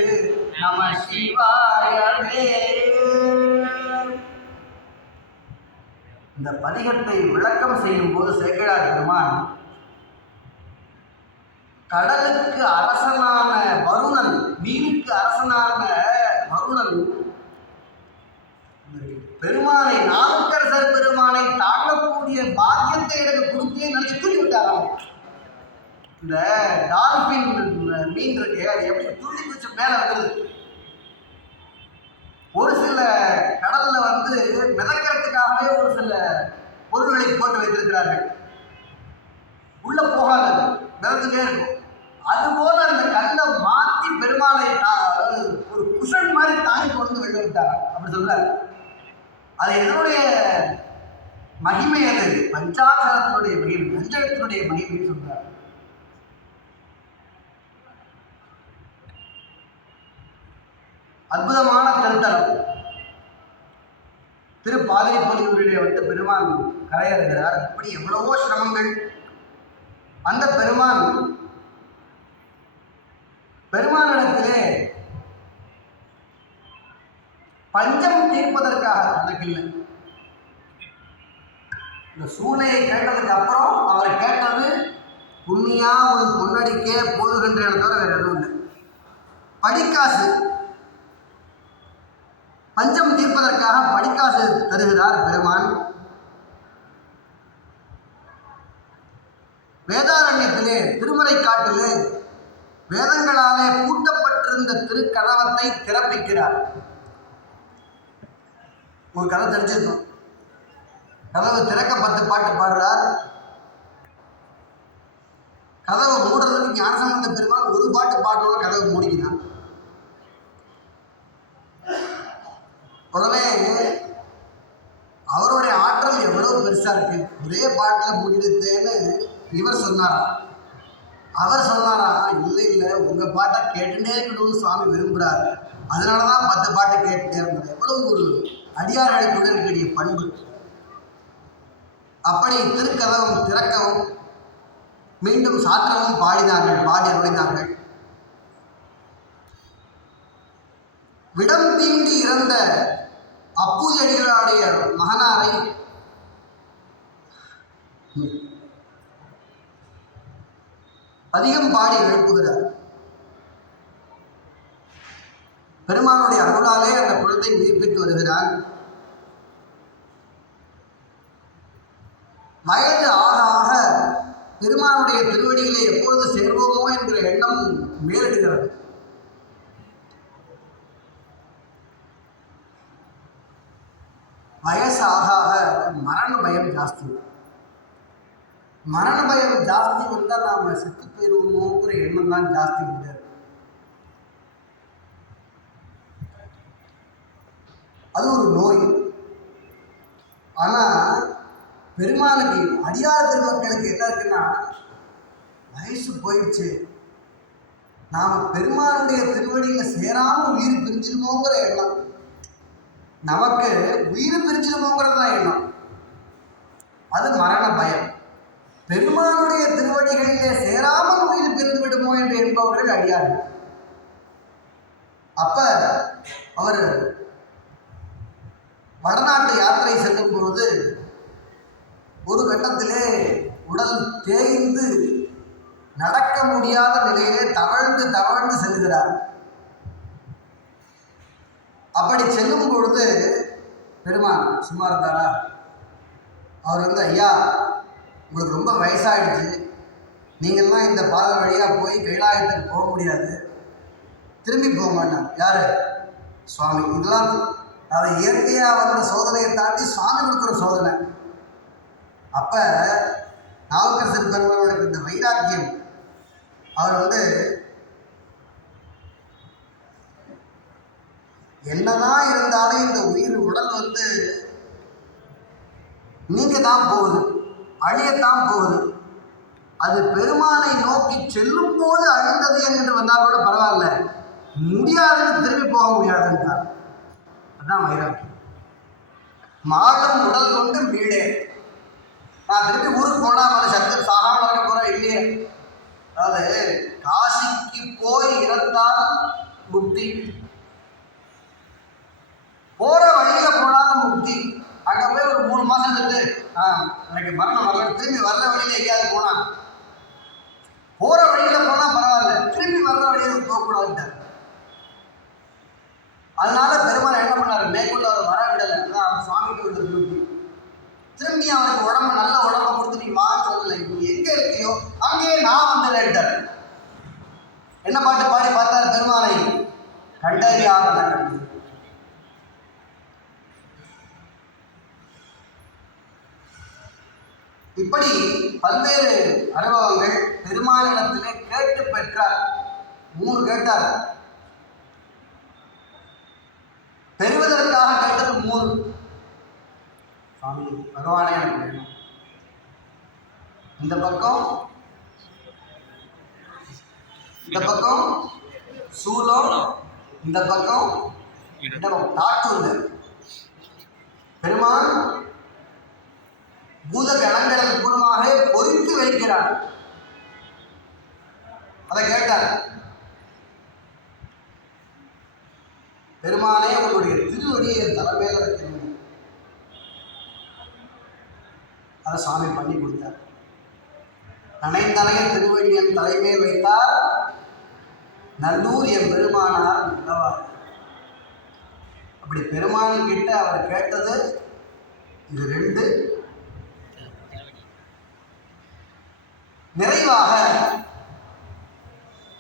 நம சிவாயவே. இந்த பதிகத்தை விளக்கம் செய்யும் போது சேக்கிழார் பெருமான் கடலுக்கு அரசனான வருணன், மீனுக்கு அரசனான வருணன் பெருமானை, நாவுக்கரசர் பெருமானை தாண்டக்கூடிய பாக்கியத்தை எனக்கு கொடுத்தே நினைச்சு தூக்கி விட்டாராம். இந்த டால்பின் மீன் இருக்கு, அது எப்படி துள்ளி குதிச்சு மேல வருது. ஒரு சில கடல்ல மிதக்கிறதுக்காகவே ஒரு சில பொருள்களை போட்டு வைத்திருக்கிறார்கள். உள்ள போகாது, மிதந்துட்டே இருக்கும். அதுபோல அந்த கல்லை மாற்றி பெருமாளை ஒரு குஷன் மாதிரி தாங்கி கொண்டு வெளில விட்டார். அப்படி சொல்றாரு. அது என்னுடைய மகிமை, அது பஞ்சாட்சரத்தினுடைய மகிமை, பஞ்சகத்தினுடைய மகிமைன்னு சொல்றார். அற்புதமான திருத்தலம். திருப்பாதிரிப்பதியூரிலே பெருமான் கரையறுகிறார். இப்படி எவ்வளவோ சிரமங்கள். அந்த பெருமானிடத்திலே பஞ்சம் தீர்ப்பதற்காக கணக்கில்லை. இந்த சூளையை கேட்டதுக்கு அப்புறம் அவர் கேட்டது புண்ணியா உன் பொன்னடிக்கே போதுகின்றன தவிர வேற எதுவும் இல்லை. படிக்காசு, பஞ்சம் தீர்ப்பதற்காக படிக்காசு தருகிறார் பெருமான். வேதாரண்யத்திலே திருமறைக்காட்டிலே வேதங்களாலே பூட்டப்பட்டிருந்த திருக்கதவத்தை திறப்பிக்கிறார். ஒரு கதை தெரிஞ்சிருக்கும். கதவு திறக்க 10 பாட்டு பாடுறார். கதவை மூடுறதுக்கு ஞானசம்பந்த பெருமாள் ஒரு பாட்டு பாட்டோட கதவை மூடிக்கிறான். உடனே அவருடைய ஆற்றல் எவ்வளவு பெருசா இருக்கு, ஒரே பாட்டில் மூடிடுத்தேன்னு இவர் சொன்னாரா? அவர் சொன்னாரா? இல்லை இல்லை, உங்க பாட்டை கேட்டுட்டே இருக்கணும்னு சுவாமி விரும்புகிறார், அதனாலதான் 10 பாட்டை கேட்டுட்டே இருந்தார். எவ்வளவு ஒரு அடியார்களுக்கு இருக்கக்கூடிய பண்பு. அப்படி திருக்கதவும் திறக்கவும் மீண்டும் சாற்றவும் பாடி அருளினார்கள். விடம் தீண்டி இறந்த அப்பூதியடிகளுடைய மகனாரை அதிகம் பாடி எழுப்புகிறார். பெருமானுடைய அருளாலே அந்த குழந்தை உயிர்ப்பித்து வருகிறார். வயது ஆக ஆக பெருமானுடைய திருவடியிலே எப்பொழுது சேர்வோமோ என்கிற எண்ணம் மேலிடுகிறது. வயசு ஆக ஆக மரண பயம் ஜாஸ்தி. மரண பயம் ஜாஸ்தி வந்தால் நாம் செத்து போயிடுவோமோங்கிற எண்ணம் தான் ஜாஸ்தி உண்டு. அது ஒரு நோய். ஆனால் பெருமானுக்கு அடியார் திருமக்களுக்கு என்ன இருக்குன்னா, வயசு போயிடுச்சு, நாம் பெருமானுடைய திருவடியில் சேராமல் உயிர் பிரிஞ்சிருமோங்கிற எண்ணம். நமக்கு உயிர் பிரிஞ்சிருமோங்கிறது தான் எண்ணம். அது மரண பயம். பெருமானுடைய திருவடிகளிலே சேராமல் உயிர் பிரிந்து விடுமோ என்று என்பவர்கள் அடியார்கள். அப்ப அவர் வடநாட்டு யாத்திரை செல்லும் பொழுது ஒரு கட்டத்திலே உடல் தேய்ந்து நடக்க முடியாத நிலையிலே தவழ்ந்து செல்கிறார். அப்படி செல்லும் பொழுது பெருமான் சும்மா இருந்தாரா? அவர் ஐயா, உங்களுக்கு ரொம்ப வயசாகிடுச்சு, நீங்கள்லாம் இந்த பாதை வழியாக போய் கைலாயத்துக்கு போக முடியாது, திரும்பி போக மாட்டார். யாரு? சுவாமி. இதெல்லாம் அதை இயற்கையாக வந்த சோதனையை தாண்டி சுவாமி கொடுக்குற சோதனை. அப்போ நாவுக்கரசர் பெருமானுக்கு இந்த வைராக்கியம், அவர் என்னதான் இருந்தாலும் இந்த உயிர் உடல் நீங்க தான் போகுது, அழியத்தான் போகுது. அது பெருமானை நோக்கி செல்லும் போது அழிந்தது என்று வந்தால் கூட பரவாயில்ல, முடியாதுன்னு திரும்பி போக முடியாதுன்றார். அதுதான் வைராக்கியம். மாடும் உடல் கொண்டு மீளே. நான் திருப்பி ஊருக்கு போனால் அவனை சத்து சாகாமல் இருக்க போகிறேன் இல்லையே. அதாவது காசிக்கு போய் இறந்தால் முக்தி, போகிற வழியில் போனாலும் முக்தி. அங்கே போய் ஒரு 3 மாதம் இருந்துட்டு எனக்கு மரணம் வரல, திரும்பி வர்ற வழியில் எங்கேயாவது போனால், போகிற வழியில் போனால் பரவாயில்ல, திரும்பி வர்ற வழியில் போகக்கூடாதுட்டார். அதனால பெருமாள் என்ன பண்ணார்? மேற்கொண்டு அவர் வர விடலை. அவர் சுவாமிக்கு உள்ள திருப்தி. திரும்பி அவருக்கு நல்ல உடம்பை கொடுத்து நீ வா சொல்லலை, நீ எங்கே இருக்கியோ அங்கேயே நான் வந்துடுறேன்ட்டார். என்ன பாட்டு பாடி பார்த்தார் பெருமானை? கண்டறியாத கண்டு. இப்படி பல்வேறு அனுபவங்கள் பெருமானிடத்திலே கேட்டு பெற்றார். 3 கேட்டார். பெறுவதற்காக கேட்டது 3. சாமி பகவானே எனக்கு வேணும். இந்த பக்கம் சூலம், இந்த பக்கம் தாட்டு. பெருமான் பூத கணங்களுக்கு மூலமாக பொறித்து வைக்கிறார். பெருமானே உங்களுடைய திருவடியை என் தலைமையில வைக்கணும். அதை சாமி பண்ணி கொடுத்தார். நனைந்தனைய திருவடி என் தலைமையில் வைத்தார், நல்லூர் என் பெருமானார் நல்லவார். அப்படி பெருமான் கிட்ட அவர் கேட்டது இது ரெண்டு. நிறைவாக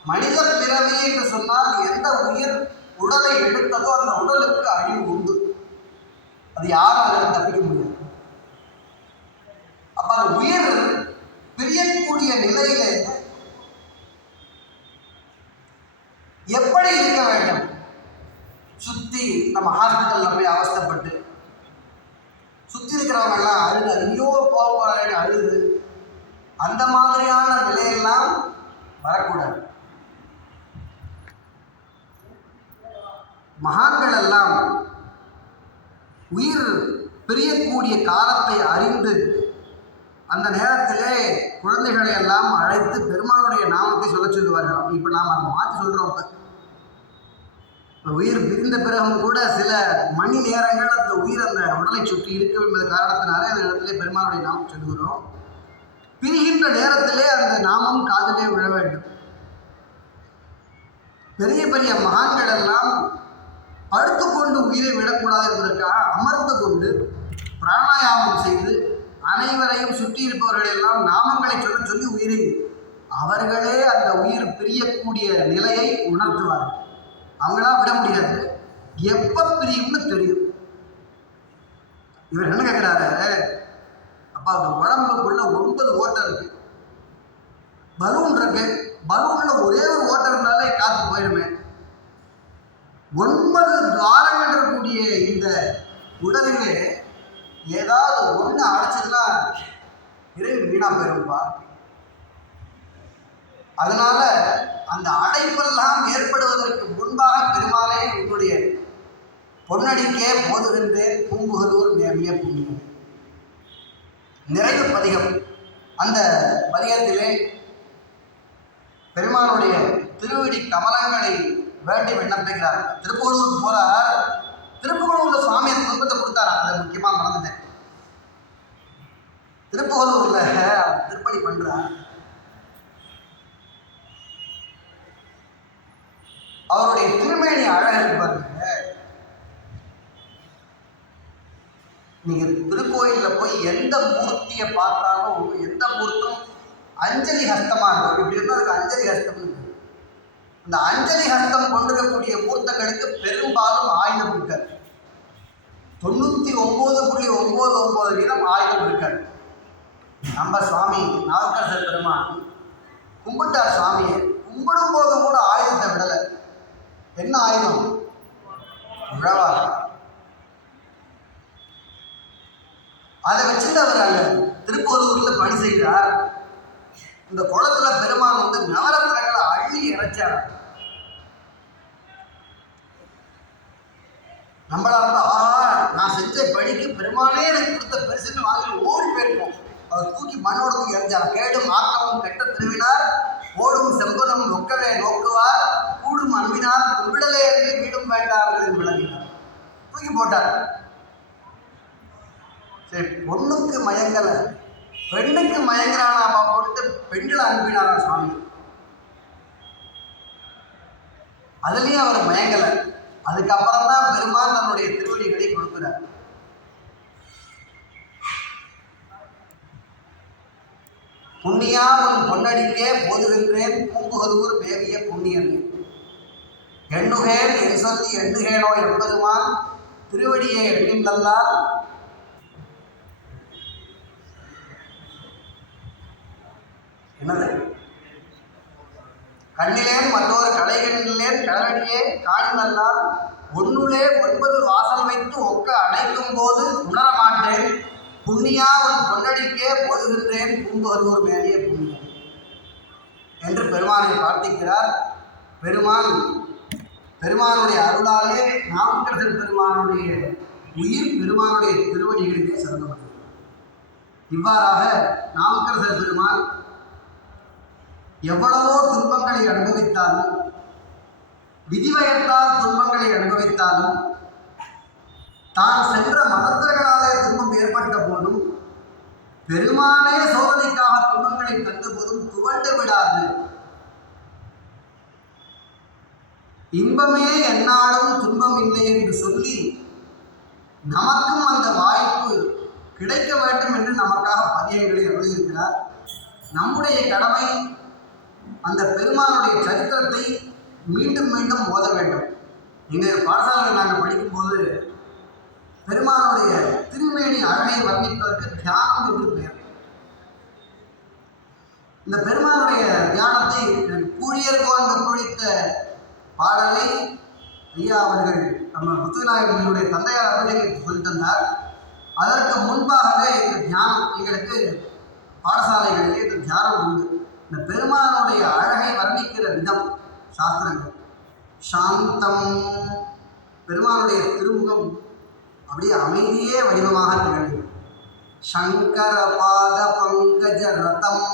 மனித பிறவி என்று சொன்னால் எந்த உயிர் உடலை எடுத்ததோ அந்த உடலுக்கு அழிவு உண்டு. அது யாரும் அதில் தப்பிக்க முடியாது. அப்ப அந்த உயிர் பிரியக்கூடிய நிலையில எப்படி இருக்க வேண்டும்? சுத்தி நம்ம ஹாஸ்பிட்டல்ல போய் அவஸ்தைப்பட்டு சுத்தி இருக்கிறவங்க எல்லாம் அழுது ஐயோ போவாங்க அழுது அந்த மாதிரியான நிலையெல்லாம் வரக்கூடாது. மகான்கள் எல்லாம் உயிர் பிரியக்கூடிய காலத்தை அறிந்து அந்த நேரத்திலே குழந்தைகளை எல்லாம் அழைத்து பெருமானுடைய நாமத்தை சொல்ல சொல்லுவார்கள். இப்போ நாம் அதை மாற்றி சொல்கிறோம். உயிர் பிரிந்த பிறகும் கூட சில மணி நேரங்கள் அந்த உயிர் அந்த உடலை சுற்றி இருக்கும் என்பது காரணத்தினாலே அந்த இடத்திலே பெருமானுடைய நாமம் சொல்லுகிறோம். பிரிகின்ற நேரத்திலே அந்த நாமம் காதிலே விழ வேண்டும். பெரிய பெரிய மகான்கள் எல்லாம் படுத்துக்கொண்டு உயிரை விடக்கூடாது என்பதற்காக அமர்ந்து கொண்டு பிராணாயாமம் செய்து அனைவரையும் சுற்றி இருப்பவர்கள் எல்லாம் நாமங்களை சொல்ல சொல்லி உயிரை அவர்களே அந்த உயிர் பிரியக்கூடிய நிலையை உணர்த்துவார்கள். அவங்களாம் விட முடியாது. எப்ப பிரியும்னு தெரியும். இவர் என்ன கேட்கிறாரு, அப்ப அந்த உடம்புக்குள்ள 9 ஓட்டை இருக்கு, பலூன் இருக்கு, பலூன்ல ஒரே ஒரு ஓட்டை இருந்தாலே காத்து போயிருமே. 9 துவாரங்கள் இருக்கக்கூடிய இந்த உடலிலே ஏதாவது ஒன்று அடைச்சதுன்னா இறைவு வீணா போயிரும்பா. அதனால அந்த அடைப்பெல்லாம் ஏற்படுவதற்கு முன்பாக பெருமாளே உன்னுடைய பொன்னடிக்கே போதுகின்றேன் பூம்புகலூர் மேவிய புண்ணியம். நிறைவு பதிகம். அந்த பதிகத்திலே பெருமானுடைய திருவடி கமலங்களை வேண்டி விண்ணப்பிக்கிறார். திருப்புகலூருக்கு போறார். திருப்புகலூர்ல சுவாமி துன்பத்தை கொடுத்தாரா, அதை முக்கியமா மறந்துட்டேன். திருப்புகலூர்ல திருப்பணி பண்றார். அவருடைய திருமேனி அழகு பாருங்க. நீங்க திருக்கோயில்ல போய் எந்த மூர்த்தியை பார்த்தாலும் எந்த மூர்த்தம் அஞ்சலி ஹஸ்தமா இருக்கும். இப்படி இருந்தால் அதுக்கு அஞ்சலி ஹஸ்தம். இந்த அஞ்சலி ஹஸ்தம் கொண்டிருக்கக்கூடிய மூர்த்தங்களுக்கு பெரும்பாலும் ஆயுதம் இருக்காது. 99.99% ஆயுதம் இருக்காது. நம்ம சுவாமி நாவுக்கரசர் பெருமான் கும்பிட்டார். சுவாமியை கும்பிடும் போதும் கூட ஆயுதத்தை விடலை. என்ன ஆயுதம்? உழவா. அதை வச்சுட்டு அவர் அங்க திருப்பூரூர்ல பணி செய்கிறார். இந்த குளத்துல பெருமான் நவரத்னங்களை அள்ளி இறைச்சார். நம்மளா இருந்தா ஆஹா நான் செஞ்ச பணிக்கு பெருமானே எனக்கு கொடுத்த பெருசுன்னு வாங்கி ஓடி போயிருக்கோம். அவர் தூக்கி மண்ணோட தூக்கி இறைச்சார். கேடும் ஆக்கமும் கெட்ட திருவினார் ஓடும் செம்பதம் நொக்கவே நோக்குவார் கூடும் அன்பினால் கும்பிடலே என்று வீடும் வேண்டார்கள் விளங்கினார். தூக்கி போட்டார். சரி, பொண்ணுக்கு மயங்கலை, பெண்ணுக்கு மயங்கிறானா போட்டு பெண்களை அனுப்பினாரா சுவாமி. அதுலயும் அவர் மயங்கலை. அதுக்கப்புறம் தான் பெருமான் தன்னுடைய திருவடிகளை கொடுக்கிறார். புண்ணியா உன் பொன்னடிக்கே போதுகின்றேன் பூம்புகலூர் மேவிய புண்ணியன் எண்ணுகேன் என் சொல்லி எண்ணுகேனோ என்பதுமான் திருவடியை எண்ணின்றல்லால் என்னது கண்ணிலேன் மற்றொரு கலைகளிலேன் கடலடியே காணினல்லால் ஒன்னுலே 9 வாசல் வைத்து ஒக்க அடைக்கும் போது உணரமாட்டேன் புண்ணியா உன் பொன்னடிக்கே போதுகின்றேன் பூம்புகலூர் மேலிய புண்ணியம் என்று பெருமானை பிரார்த்திக்கிறார். பெருமானுடைய அருளாலே நாவுக்கரசர் பெருமானுடைய உயிர் பெருமானுடைய திருவடிகளிலே சிறந்தது. இவ்வாறாக நாவுக்கரசர் பெருமான் எவ்வளவோ துன்பங்களை அனுபவித்தாலும் விதிவயத்தால் துன்பங்களை அனுபவித்தாலும், தான் சென்ற மதத்திரங்களாலே துன்பம் ஏற்பட்ட போதும், பெருமானே சோதனைக்காக துன்பங்களை தந்த போதும் துவண்டு விடாது. இன்பமே எந்நாளும் துன்பம் இல்லை என்று சொல்லி நமக்கும் அந்த வாய்ப்பு கிடைக்க வேண்டும் என்று நமக்காக பதியங்களை எழுதியிருக்கிறார். நம்முடைய கடமை அந்த பெருமானுடைய சரித்திரத்தை மீண்டும் மீண்டும் ஓத வேண்டும். எங்கள் பாடசாலையில் நாங்கள் படிக்கும்போது பெருமானுடைய திருமேனி அழகை வர்ணிப்பதற்கு தியானம் என்று பெயர். இந்த பெருமானுடைய தியானத்தை கூழியர்கோன் வெப்பொழித்த பாடலை ஐயா அவர்கள் நம்ம முத்துவிநாயகனுடைய தந்தையார் அவர்களுக்கு சொல்லி தந்தார். அதற்கு முன்பாகவே இந்த தியானம் எங்களுக்கு பாடசாலைகளிலே இந்த தியானம் உண்டு. இந்த பெருமானுடைய அழகை வர்ணிக்கிற விதம் சாஸ்திரங்கள். சாந்தம், பெருமானுடைய திருமுகம் அப்படியே அமைதியே வடிவமாக திகழ்கிறது. சங்கர பாத பங்கஜ ரதம்,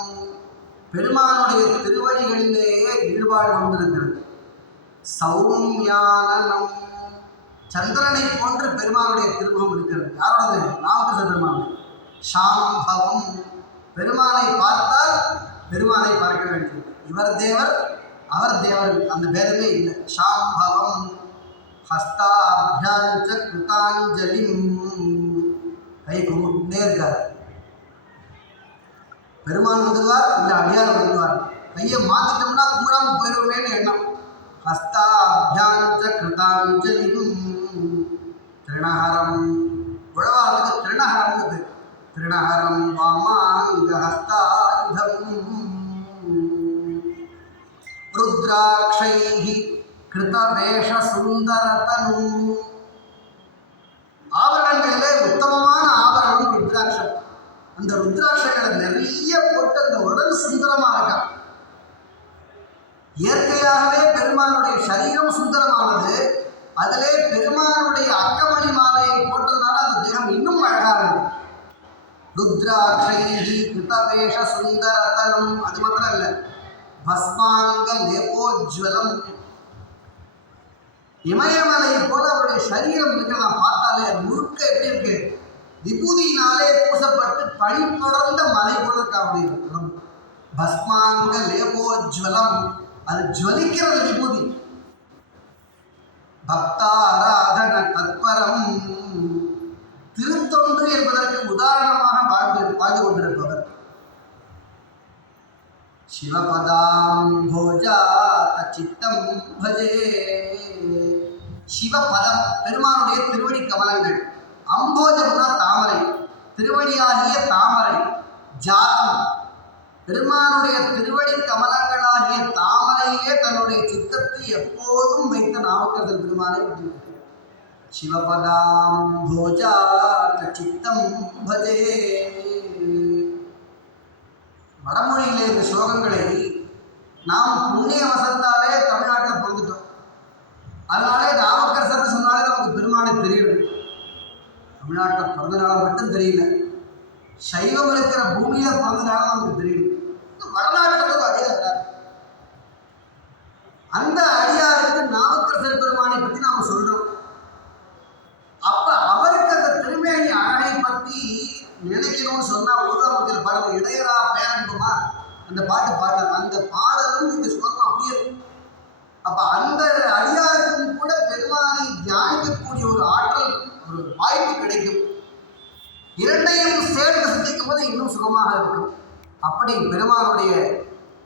பெருமானுடைய திருவடிகளிலேயே ஈடுபாடு கொண்டிருக்கிறது. சௌமியானனம், சந்திரனை போன்று பெருமானுடைய திருமுகம் இருக்கிறது. யாரோடது? நாமகிருஷ்ண பெருமான். சாம்பவம், பெருமானை பார்த்தால் பெருமானை பார்க்க வேண்டும். இவர் தேவர் அவர் தேவர், அந்த பேதமே இல்லை. சாம்பவம் ஹஸ்தாபியாஞ்ச கிருதாஞ்சலிம், கை கும்பிட்டே இருக்கார். பெருமான் வந்துடுவார், இல்லை அடியார் வந்துடுவார். கையை மாற்றிட்டோம்னா கும்பிடாமல் போயிடுவேன்னு எண்ணம். ஹஸ்தாபியாஞ்ச கிருதாஞ்சலிம் திருணஹரம், உழவாளுக்கு திருணஹரம், திருணஹரம் வாமாங்க ஹஸ்தாயுதம் ருத்ராட்சைஹி கிருதவேஷ சுந்தரதனும், ஆபரணங்களிலே உத்தமமான ஆபரணம் ருத்ராட்சம். அந்த ருத்ராட்சங்களை நிறைய போட்டு அந்த உடல் சுந்தரமாக இருக்கான். இயற்கையாகவே பெருமானுடைய சரீரம் சுந்தரமானது. அதிலே பெருமானுடைய அக்கமணி மாலையை போட்டதுனால அந்த தேகம் இன்னும் அழகாக இருக்கு. ருத்ராட்சைஹி கிருதவேஷ சுந்தரதனம், அது மாத்திரம் இல்லை, பஸ்மாங்க லேபோஜ்வலம், இமயமலை போல அவருடைய சரீரம் இருக்கிறத பார்த்தாலே முழுக்க எப்படி இருக்கு? விபூதியினாலே பூசப்பட்டு பனி தொடர்ந்த மலை போல இருக்க அப்படிங்கிற பஸ்மாங்க லேபோஜ்வலம், அது ஜுவலிக்கிறது விபூதி. பக்தாராதன தத்பரம், திருத்தொண்டு என்பதற்கு உதாரணமாக வாழ்ந்து கொண்டிருப்பவர். சிவபதாம்போஜா சித்தம் பஜே, சிவபதம் பெருமானுடைய திருவடி கமலங்கள். அம்போஜம்னா தாமரை, திருவடியாகிய தாமரை. ஜாதம், பெருமானுடைய திருவடி கமலங்களாகிய தாமரையிலே தன்னுடைய சித்தத்தை எப்போதும் வைத்த நாமக்கரசர் பெருமானை பற்றியிருக்கிறார். சிவபதாம்போஜா சித்தம் பஜே. வடமொழியிலே இந்த ஸ்லோகங்களை நாம் புண்ணிய வசத்தாலே தமிழ்நாட்டில் பிறந்துட்டோம். அதனாலே நாமக்கரசர் சொன்னாலே நமக்கு பெருமானை தெரியல. தமிழ்நாட்டில் பிறந்தனால மட்டும் தெரியல, சைவம் இருக்கிற பூமியில பிறந்தனால நமக்கு தெரியல. வடநாட்டில் அதே அந்த அடியாருக்கு நாமக்கரசர் பெருமானை பற்றி நாம் சொல்றோம். அப்ப அவருக்கு அந்த திருமேனி அழகை பற்றி நினைக்கணும்னு சொன்னா உதாரணத்தில் பாருங்க, இடையரா பேரன்புமா அந்த பாட்டு பாடுறார். அந்த பாடலும் இந்த ஸ்லோகம் அப்படியே இருக்கும். அப்ப அந்த அடியாருக்கும் கூட பெருமானை தியானிக்கக்கூடிய ஒரு ஆற்றல், ஒரு வாய்ப்பு கிடைக்கும். இரண்டையும் சேர்ந்து சிந்திக்கும் போது இன்னும் சுகமாக இருக்கும். அப்படி பெருமானுடைய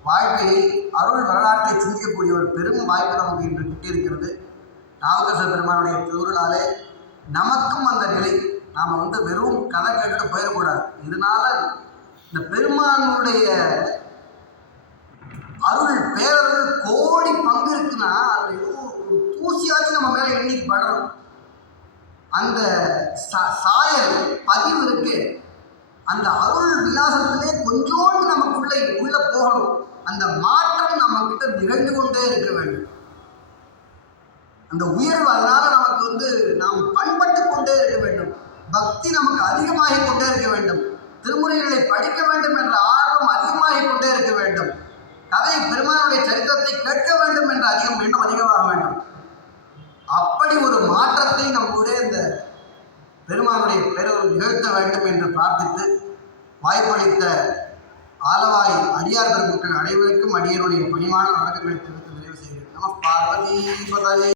வாழ்க்கையை, அருள் வரலாற்றை சிந்திக்கக்கூடிய ஒரு பெரும் வாய்ப்பு நமக்கு இன்று கிட்டியிருக்கிறது. நாமக்கரசர் பெருமானுடைய திருவுருளாலே நமக்கும் அந்த நிலை. நாம் வெறும் கதை கேட்டுட்டு போயிடக்கூடாது. இதனால இந்த பெருமானுடைய அருள் பேரருள் கோடி பங்கு இருக்குன்னா அதில் ஏதோ ஒரு தூசியாச்சும் நம்ம மேலே எண்ணிக்கு படணும். அந்த சாயல் பதிவு இருக்கு. அந்த அருள் விலாசத்திலே கொஞ்சோண்டு நமக்குள்ளே உள்ள போகணும். அந்த மாற்றம் நம்ம கிட்ட நிகழ்ந்து கொண்டே இருக்க வேண்டும். அந்த உயர்வு அதனால நமக்கு நாம் பண்பட்டு கொண்டே இருக்க வேண்டும். பக்தி நமக்கு அதிகமாகிக் கொண்டே இருக்க வேண்டும். திருமுறைகளை படிக்க வேண்டும் என்ற ஆர்வம் அதிகமாகிக் கொண்டே இருக்க வேண்டும். கதை பெருமானுடைய சரித்திரத்தை கேட்க வேண்டும் என்ற எண்ணம் அதிகமாக வேண்டும். பெருமானுடைய பேரொரு நிகழ்த்த வேண்டும் என்று பிரார்த்தித்து வாய்ப்பளித்த ஆலவாய் அடியார் பெருமக்கள் அனைவருக்கும் அடியருடைய பணிவான வணக்கங்களை தெரிவித்து நிறைவு செய்கிறேன். நம பார்வதி பதவி.